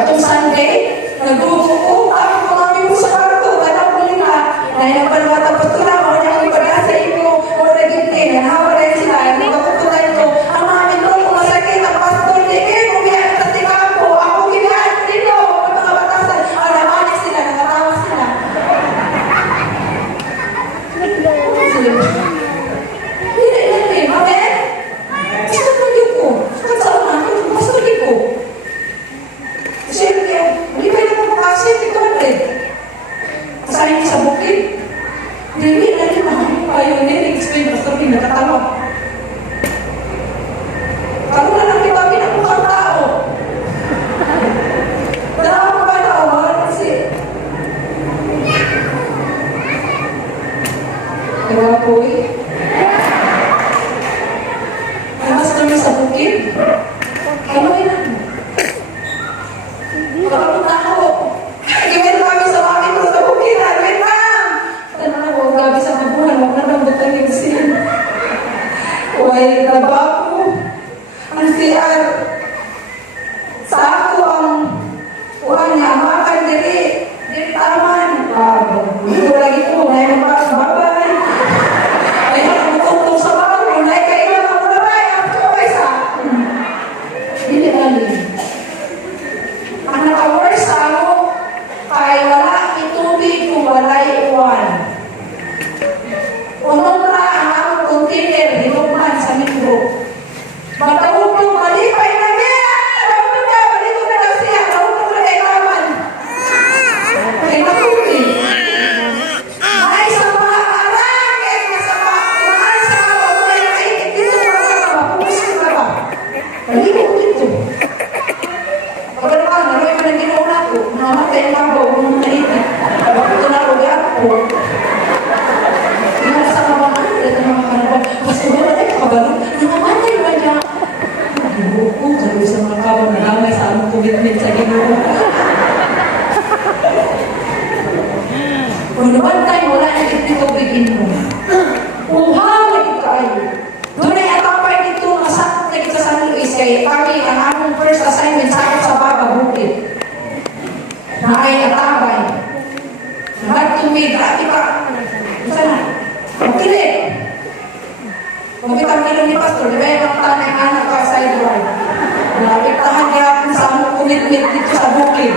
Atong Sunday, nagrupo ko, ako kumami mo sa karto, anak ko nila, na inapanwata pa ito lang, o niyang ipagasa imo, o nagiging, nahawa rin sila, nagpaputulan ko, ang mami ko, kung masakit, ang pastor, hindi, kumihan sa tingako, ako kinihan dito, ang mga batasan, ang namani sila, nakatawa sila. Hindi, hindi, amen? Saan mo din ko? Saan sa una? Pastor din ko. Siyempre, hindi ba yung makakasya? Ito rin. Asahin sa bukid. Hindi na rin ayaw nila. Explain, pastor din, nakatawa. Ako na lang kita pinakukang tao. Dalawa ko ba na awal? Kasi, kaya po eh. Mas kami sa bukid. Ano yan? Pagkapunta ako. Gawin kami sa bakit ko sa bukid. Wait lang! Tanong ako, gabi sa mabuhan. Huwag na lang butang yung sin. Huwag trabaho. Ang CR. Sa ako ang kuhan niya. Makan diri. Diri taman. Dito lagi po. Ngayon pa. Babay. Ngayon ang tutong sa bakal. Ngayon kayo ang babay. Ang kabay sa. Hindi namin. Ang naka-worse sa ako, kay wala itubig kung walay uwan. Unong na ang akong container, hinugman sa mikro. Matawag yung malipay na niya! Tawag na, balik na lang siya. Tawag na kay naman. Kay nakuti. Ay, sa mga arangin, masama. Kumaan sa mga wala na kainit dito. Mapulis ko na ba? Balik ko dito. Pagka naman, naroy ko na ginawa ko. Namatay lang ako, kung nainit. Bakit ito na ako ako. Yung sa mga ito na mga kanabang. Mas wala na yung kabalo. Nangamatay ba niya? Ginoo ko, sabi sa mga kabang nagamay sa among commitment sa ginoo. Kung one time, wala na dito bigin mo. Uhaw, kayo. Doon ay atapay dito, masakot na kita sa Luis, kaya kami, ang among first assignment sa akin sa Baba Bukid. Na ay atapay. Nagtumid, ati pa. Sana, magkilit. Kung kitang kilong ni Pastor, di ba yung mga tanay anak ka sa Edward? Nakapiktahan niya akong sa among commitment dito sa Bukid.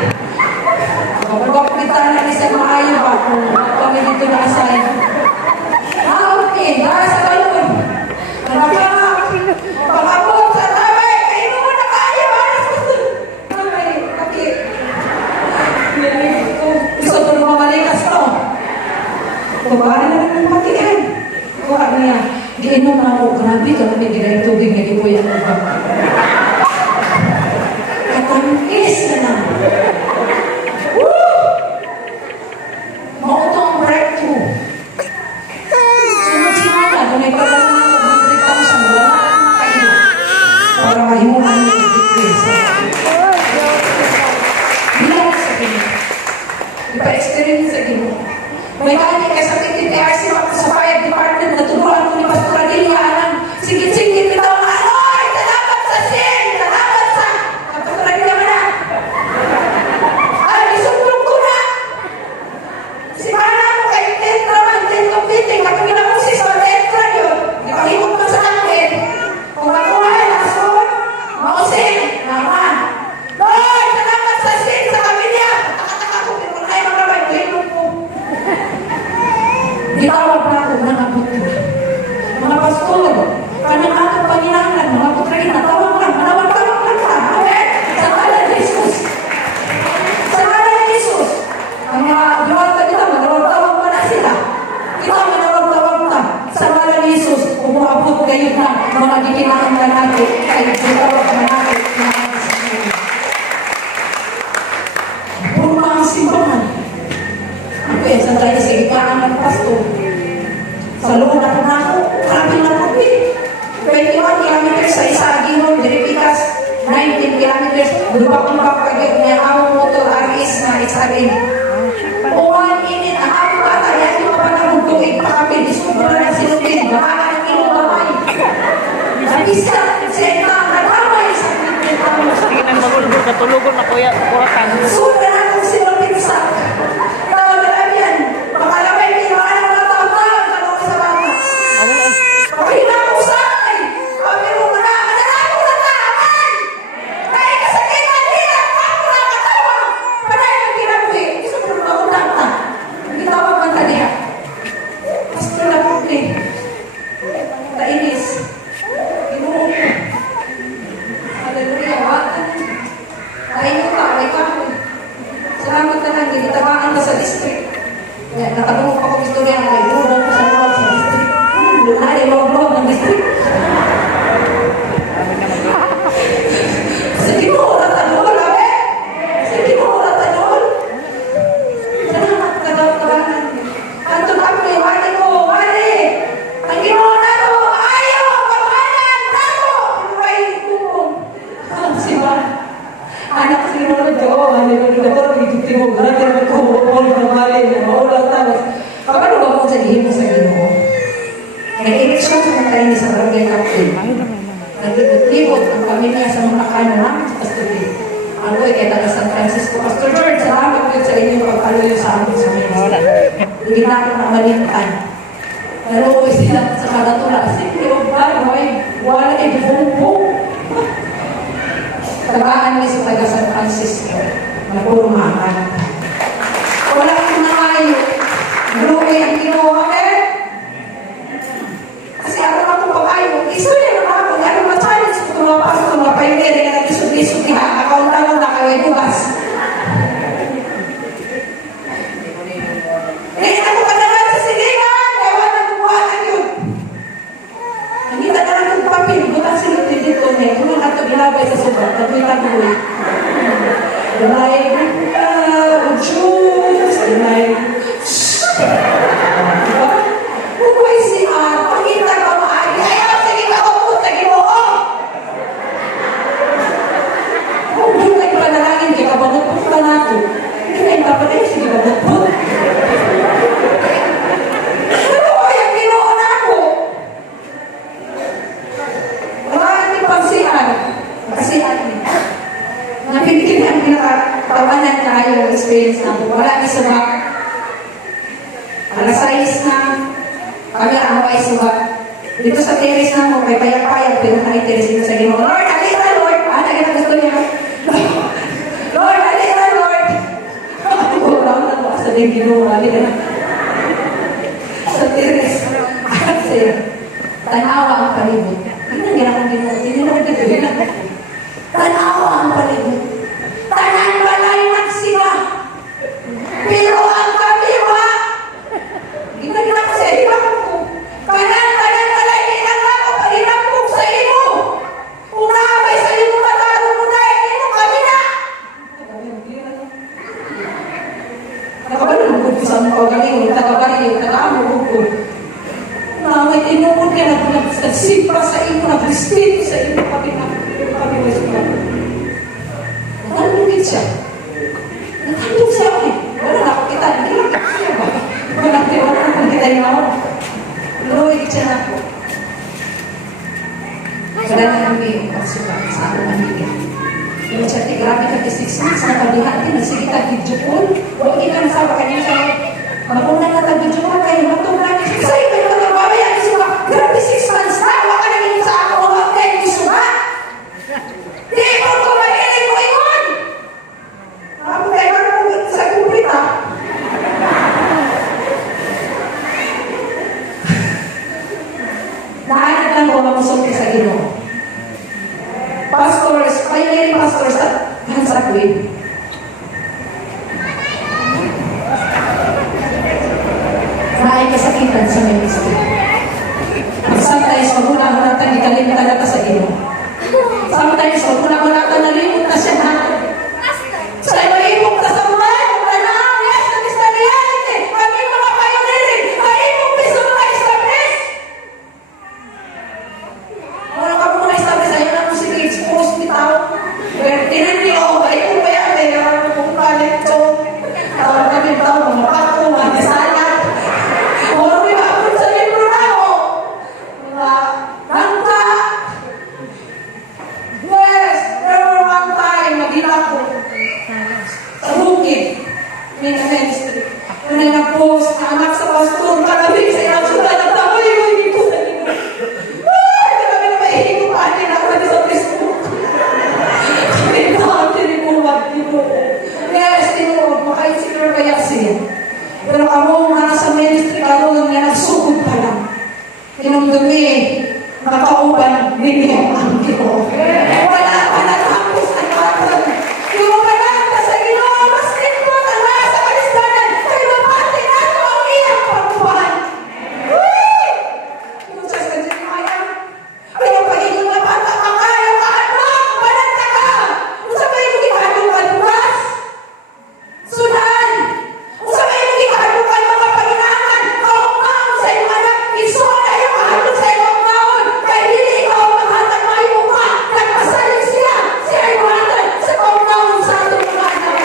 Kapag kita na isang maayo ba kung kami dito na-assign. Okay, dahil sa balon. Pag-abot sa tabay, kayo mo na kaya. Ay, bakit? Gusto ko naman malikas to. Kumain na rin ng patian. Kuha niya. Giinom na ako. Grabe, kami ginay tubig na gipuyan ko ba. Katangkis na lang. Mautong breakthrough. Sunod-sunod na, kung may paglaman ng 100,000, wala akong kayo. Para mahimuhan yung decrease. Bilang sa Ginoo. Ipa-experience sa Ginoo. May kanya ka sa TTRC sa fire department na turuan ko ni Pastor Adelia Anang. Sigit-sigit ito ang anoy! Salamat sa sin! Salamat sa... Pastor Adelia mo na! Ay, isumbong ko na! Si Mana mo kay Tetra man, Tetra Meeting, nakagina mo si sa Tetra yun. Ipahimot mo sa akin. Kung makuha ay nasun, mausin, naman. Lord, salamat sa sin sa pamilya. Taka-taka ko, pinunay mga rabay, buhimot mo. Gitawag na ako, nangabot ko. Mga pastor, kanang atong panginangan, mga putragin, natawag lang, manawag-tawag lang ka. Amen? Sa ngalan ni Jesus. Sa ngalan ni Jesus. Ang mga diwata kita, manawag-tawag pa na sila. Kita manawag-tawag pa. Sa ngalan ni Jesus, umuabot kayo na mga gikinaan na natin. Kaya gitawag na natin. Puro mga simbahan. Okay, sa tayo sa gikaan ng pastor. Sa loob na po na ako, grabe na po eh. 21 kilometers sa isa, Ginoo, Diripitas, 19 kilometers, lubak-lubak kagit na among motor, RS na XRM. Uwan, init, ang among bata, yan yung panahon, tuig pa kami, disubra na sinupin, baka ng ilong kamay. Ang isa, senta, nagkamay sa nang magulgul, katulugon na kuya, kuratan. Suda na akong sinapinsa. Tawag yan. Makalabay niyo ang mga tawag. Ano ka sa bata? Ano na? Pakina ko sa'y! Kami mo na, mananako na taaman! Dahil kasakitan nila, ako na katawa! Panay ang kinabuhi, isa mo na ako nata. Gitawag man taliha. Pastor na po Tainis. Inuong ko. Hallelujah. Watan. Kain ko ka, may kahoy. Salamat na lang, ginitamaan ka sa district. Nakatungok ako istorya ng kay Budo ko sa mga sa district. Lunari, mga ng district. Sige mo, ratanol, abe. Sige mo, ratanol. Salamat, kagaw-kawanan. Antong ako, wali ko, wali. Ang ginawa na ko, ayaw, kawanan, nako. Inuway, kumong. Siwa. Anak ko sila mga nagkawa, hindi ko nagkawa, hindi ko nagkawa, ko, all kamali, na maulang tawas. Kapano ba mo sabihin mo sa Ginoo? Nag-eleksyon sa mga tayo sa barangay captain. Naglibot-libot ang pamilya sa mga kano namin sa Pastor Lee. Aloy kay taga San Francisco. Pastor George, salamat po sa inyong pagpaluyo sa amin sa mga. Hindi na ako nakalimutan. Naluoy sila sa karatula. Simple of God, wala ay bubong. Tagaan niya sa taga San Francisco. Nagpurumahan. Wala akong nakayo. Naluoy ang ginawa eh. Kasi ako pag-ayo. Iso niya naman ako. Ano ma-challenge ko tumapasok ko mga pioneer na nag-isog-isog niya. Akaunta na kayo bukas. Ako ka na lang sa silingan. Kaya wala nagbubuhatan yun. Nakita na lang itong papel. Bukan silot dito niya. Kung nga ito ginabay sa subat. Nagwita ko eh. Dunay, juice. Dunay. Bukay si Ar. Pakita ka maagi. Ayaw, sige ka upot. Sige mo, oh. Kung doon kayo panalangin, kaya kabangot ka na ito. Hindi na yung dapat eh. Sige, kabangot. Ano ba yung ginawa na ako? Wala natin pagsihan. Kasi napinigil ang pinakatawanan tayo ng experience na po. Wala ni subak. Alas 6 na kami ang ay subak. Dito sa terrace na mo, may payag-payag, pero na terrace dito sa Ginoo. Lord, alita, Lord! Naging ang gusto niya. Lord, alita, Lord! Wala na mo sa din Ginoo. Alita na. Sa terrace. Kasi, tanawa ang palibot. Hindi na ginakang Ginoo. Hindi na ginakang tanawa ang palibot. Tanan balay magsima. Pero ang kamiwa. Ginagina kasi, di ba ko? Tanan balay, ilang ako, palinapog sa imo. Kung naabay sa imo, mataro mo na, imo kami na. Nakabalo mo ko sa mga pagaling, tagabali, taga-amo ko. May tinukod ka na nagsipra sa imo, nag-respect sa imo, kami na. Kami na siya. Natandugin siya. Natandug siya ako eh. Wala na ako kita. Hindi lang ako siya ba? Wala akong kita niya ako. Luloy siya na ako. Wala na kami pagsuka sa akong amiga. Yung siya, grabe ka 6 months na kalihan din. Sige ka, video call. Huwag kita nasawa ka niya siya. Mauna na ta video call kayo. Matong namin siya. Sa'yo kayo magbabawi. Ano siya? Grabe 6 months na. Huwag ka naging sa ako. Huwag kayo gusto ba? Di mo ko mahilig mo iwan! Ako tayo mo sa kumplit ha? Naanap lang ko mamusok sa Ginoo. Pastors, pioneering pastors at Hansapwin. Maay kasakitan sa ministry. Sometimes, magulang-ulatan, ikalimtan na sa Ginoo. Sometimes, magulang-ulatan, nalimot na siya na. Sa iba-ibong ka sa mga, wala na, yes, that is the reality. Kami mga pioneering, maibong piso mga establish. Wala ka mga establish, ayaw na mo sige, expose ni tao. Pero tinanli ako, maibong ba yan, anak ko. Sa bukid. May na-ministry. Kung nag-post na anak sa pastor, kalabing sa ilang sulat at takoy, hindi ko sa inyo. Kami na mahihingo pa atin ako sa Facebook. Kami na ang tinipuwag dito. Kaya tinurog, makain siguro kaya siya. Pero ako nasa ministry ako na nagsugod pa lang. Tinumdumi, nakauban, bigyan ang Ginoo. Wala pa natapos ang batang. Yung malata sa Ginoo, mas nito na nasa kalistanan, kay mapati na ito ang iyang pagpuhan. Yung sa kaya, kaya pag-ikot na bata ka kaya ka anak, banata ka. Kung sabay mo ginagawa ka bukas, sunan. Kung sabay mo ginagawa ka mga paginangan, kaumang sa iyong anak, isuna yung ahalon sa iyong maon. Kaya hindi ikaw maghatag mayo ka, nagpasalit siya, siya ay mahatag sa kaumang sa atong mga anak.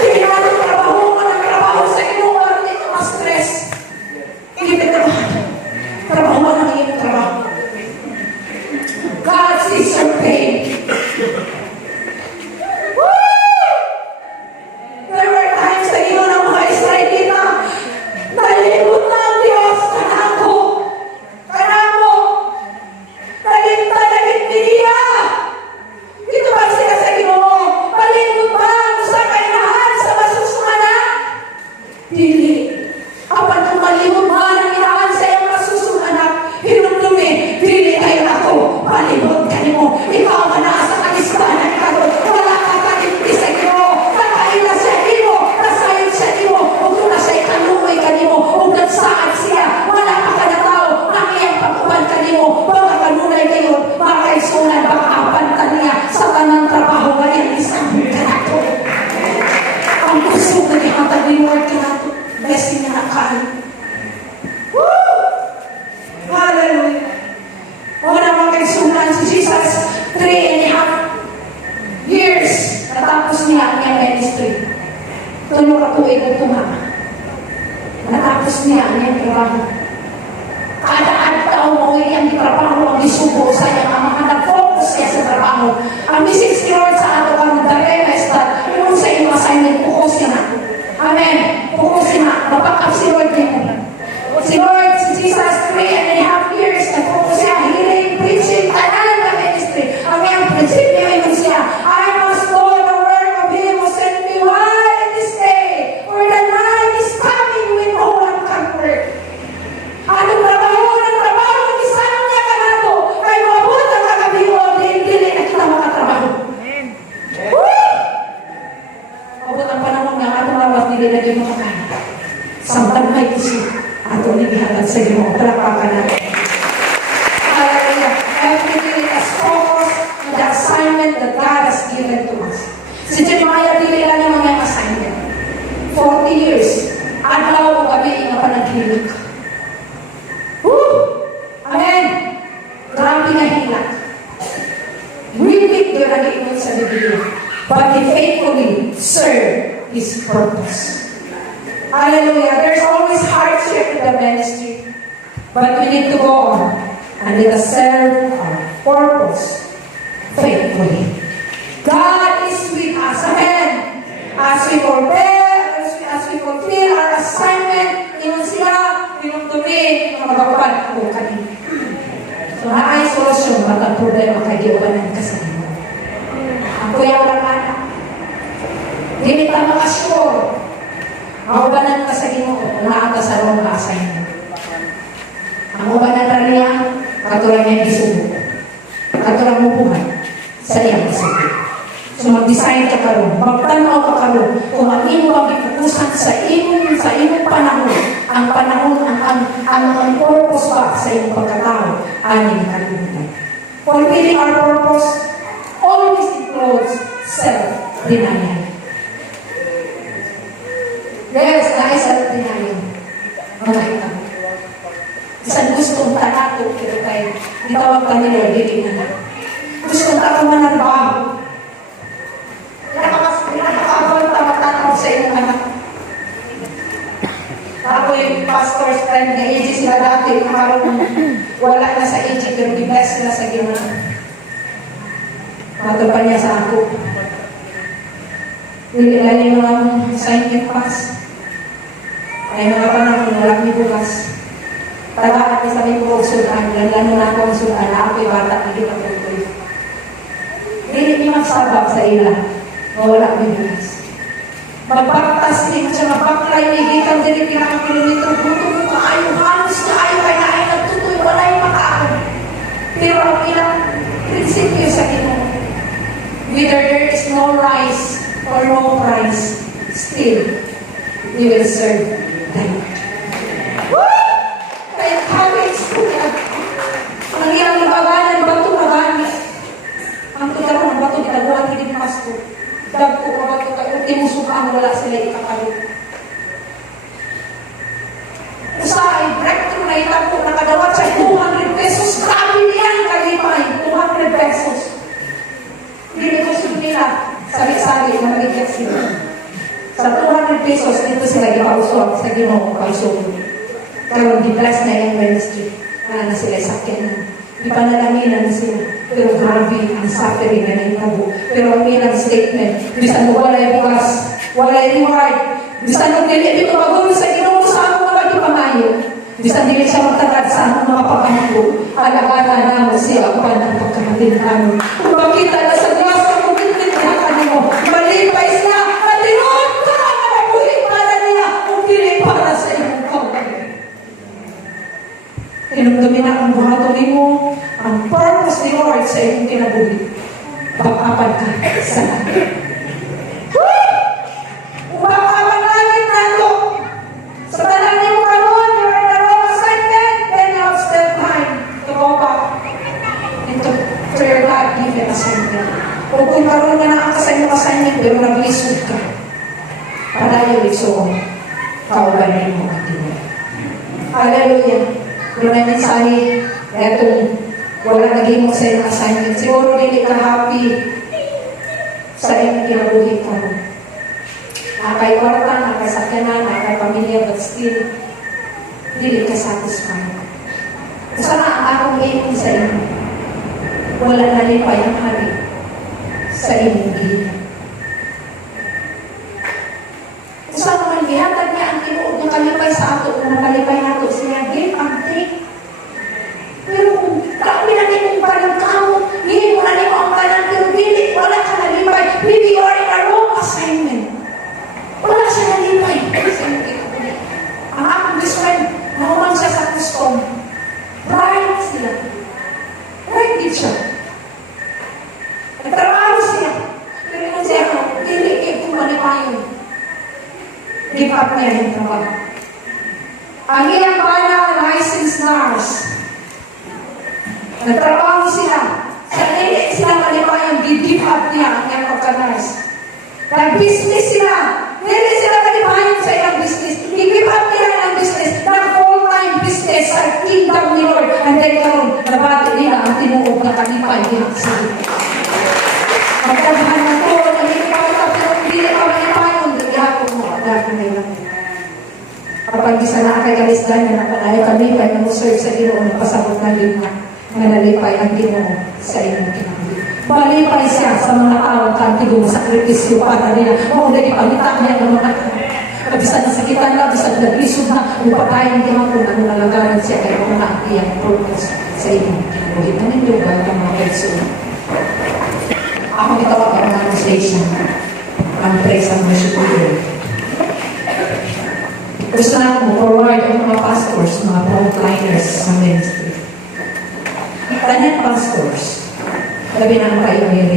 Hindi natin trabaho ka ng trabaho sa iyong maon, hindi ka ma-stress. Hindi ka trabaho ka ng iyong trabaho. God sees your pain. There were times na gino ng mga Israelita, nalibot na ang Diyos, kanako, kanamo, nalinta, nagitbigiya. Dito ba sila sa Ginoo? Palibot ba sa kainahan sa masusumana? Dili. Apan kung malibot ba ang inahan sa iyong masusumana, hinumdumi, dili kayo ako, palibot ka nimo. Ikaw ang nasa kalistanan ka doon. Wala ka kalimti sa Ginoo. Nakaila siya nimo, nasayod siya nimo, huwag ko na siya ikaluoy ka nimo, huwag nagsaad siya, wala ka ka na tao, ang iyang pag-uban ka nimo, baka kanunay kayo, baka isunan, baka apanta niya sa tanang trabaho nga yan, isang ka na to. Ang gusto na ihatag ni Lord ka na to, blessing na nakaan. Woo! Hallelujah! O naman kay sunan si Jesus, 3.5 years natapos niya ang iyang ministry. Tulo ka tuwid o tumama. Natapos niya ang iyang trabaho. Kada adtaw mo iyang trabaho ang isubo sa iyang ama. Nag-focus siya sa trabaho. Ang message ni Lord sa ato karong dare na istat, kung sa iyong assignment, focus na. Amen. Focus na. Mapakap si Lord din. Si Lord, si Jesus, 3.5 years, nag-focus siya, healing, preaching, tanan na ministry. Ang iyang prinsipyo yun siya, I must know the word of Him who sent me while in this day, for the night is coming when no one can work. Anong trabaho ng trabaho, isang niya ka na to, kay mabot ang kagabiho, dili na kita makatrabaho. Woo! Mabot ang panahon nga, atong lawas, dili na din makakain. Samtang may isi, atong libihatag sa Ginoo, palakpakan natin. Hallelujah. Everything is focused on the assignment that God has given to us. Si Jeremiah, dili lang yung mga assignment. 40 years, adlaw o gabi nga panaghilig. Woo! Amen! Grabe na hilat. Repeat yun ang iingon sa Biblia. But he faithfully served his purpose. Hallelujah. There's always hardship in the ministry. But we need to go on and let us serve our purpose faithfully. God is with us. Amen. As we prepare, as we fulfill our assignment, yun sila, pinumtumi, magpapad ko kanina. So, naay solusyon, batang problema kay Giovanan kasama. Ang kuya walang anak. Hindi ta makasure. Ang ka sa Ginoo, naata sa rong assignment. Ang ubanan na niya, katulad niya isubo. Katulad mo buhay sa iyang isubo. So mag-design ka karon, magtanaw ka karon, kung ang imo ang ipupusan sa imong panahon, ang panahon, ang purpose ba sa iyong pagkatao, aning kalimutan. Fulfilling our purpose always includes self-denial. Yes, nais at denial. Makita mo. Isang gustong tanato, pero kayo, itawag ka nila, hindi na. Gustong tato manarbaho. Nakakabal tamatanaw sa iyong anak. Ako yung pastor's friend na AG sila dati, nakaroon wala na sa AG, pero di-bless sila sa Ginoo. Matod pa niya sa ako. Dili lali mga assignment pass. Ay mga panahon, wala may bukas. Tagaan niya sa may buong sudan. Lalo na ako ang sudan. Ako'y bata, hindi ka tuloy. Dili niya magsabak sa ila. Wala may bukas. Magbaktas niya siya, magbaklay niya. Gikan dili pinaka-kilometro. Buto mo kaayo, halos kaayo. Kaya na ay nagtutoy, wala yung makaon. Pero ang ilang prinsipyo sa Ginoo, whether there is no rice or no price, still, we will serve the Lord. Kaya habits ko yan. Ang ilang ibaganan, bato magani. Ang tutaro ng bato, gitaguan hindi pasto. Dagko ka bato kayo, timusukaan, wala sila ikakalit. Usa ay breakthrough na itako, nakadawat siya 200 pesos. Grabe niyan, kalipay, 200 pesos. Hindi ko nila, sabi-sabi, na magigit sila. Sa 200 pesos, dito sila ipausok sa Ginoo, pausok. Pero di-bless na yung ministry. Na sila sakyan na. Ipanalangin na sila. Pero grabe ang suffering na naitabo. Pero ang ilang statement, bisan mo walay bukas, walay reward, bisan mo dili ito magulo sa Ginoo sa akong mga ipamayo. Bisan dili siya magtatag sa akong mga pagkampo, alagana na mo siya ang panang pagkamatinano. Kung makita na sa Diyos, kung pinit na kanino, malipay siya, at tinoon ka na nabuhi para niya, kung dili para sa iyong kawalan. Tinumdumin na ang buhato mo, ang purpose ni Lord sa iyong kinabuhi. Pag-apad ka sa langit. Pag-apad langit na ito. Sa tanan niyo kanon, you are in the wrong assignment, then you have still time to go back into your God-given assignment. O kung karoon na ang sa iyong assignment, pero nag-lisod ka. Padayo iso, kauganin mo ang Ginoo. Hallelujah. Yung may mensahe, etong wala naging mo sa iyong assignment. Siguro hindi ka happy sa iyong kinabuhi ka. Nakay kwarta, nakay sakyanan, nakay pamilya, but still, hindi ka satisfied. Sana ang akong iyon sa inyo, wala na rin pa yung hari sa inyong gila. Sana man gihatag niya ang tinuod ng kalipay sa ato, na kalipay nato siya, give and take. Pero kung kami na rin mong parang kao, hindi mo na rin mo ang kanan, pero hindi, wala ka nalipay. Maybe you are in a wrong assignment. Wala siya nalipay. Ang akong best friend, nahuman siya sa custom. Right sila. Right din siya. Nagtrabaho siya. Pero kung siya, hindi kayo kung malipayon. Give up niya yung trabaho. Ang iyang bana, licensed nurse. Nagtrabaho sila. Sa hindi sila malipayon, give up niya ang iyang pagka-nurse. Nag-business sila. Hindi sila malipayon sa iyang business. I-give up nila ang business. Nag-full-time business sa kingdom ni Lord. And then karon, nabati nila ang tinuod na kalipay din sa Diyos. Magkagahan na to, nalilipayon ka, pero hindi ka malipayon. Gagawin mo, gagawin na ilang. Kapag isa na kay kalisdan na napanayo kami, kaya na mo serve sa Ginoo, nagpasabot na din na nalipay ang Ginoo sa inyong kinabuhi. Malipay siya sa mga araw kantigong sakripisyo para nila. O, hindi palitan niya ng mga bisan na sakitan na, bisan na naglisod na, upatayin kinapon ang nalagaran siya kay mga iyang purpose sa inyong kinabuhi. Panindugan ka mga person. Ako gitawag ang translation. Ang praise and worship of God. Gusto na ako forward ang mga pastors, mga frontliners sa ministry. Tanyan pastors, labi na ang pioneer.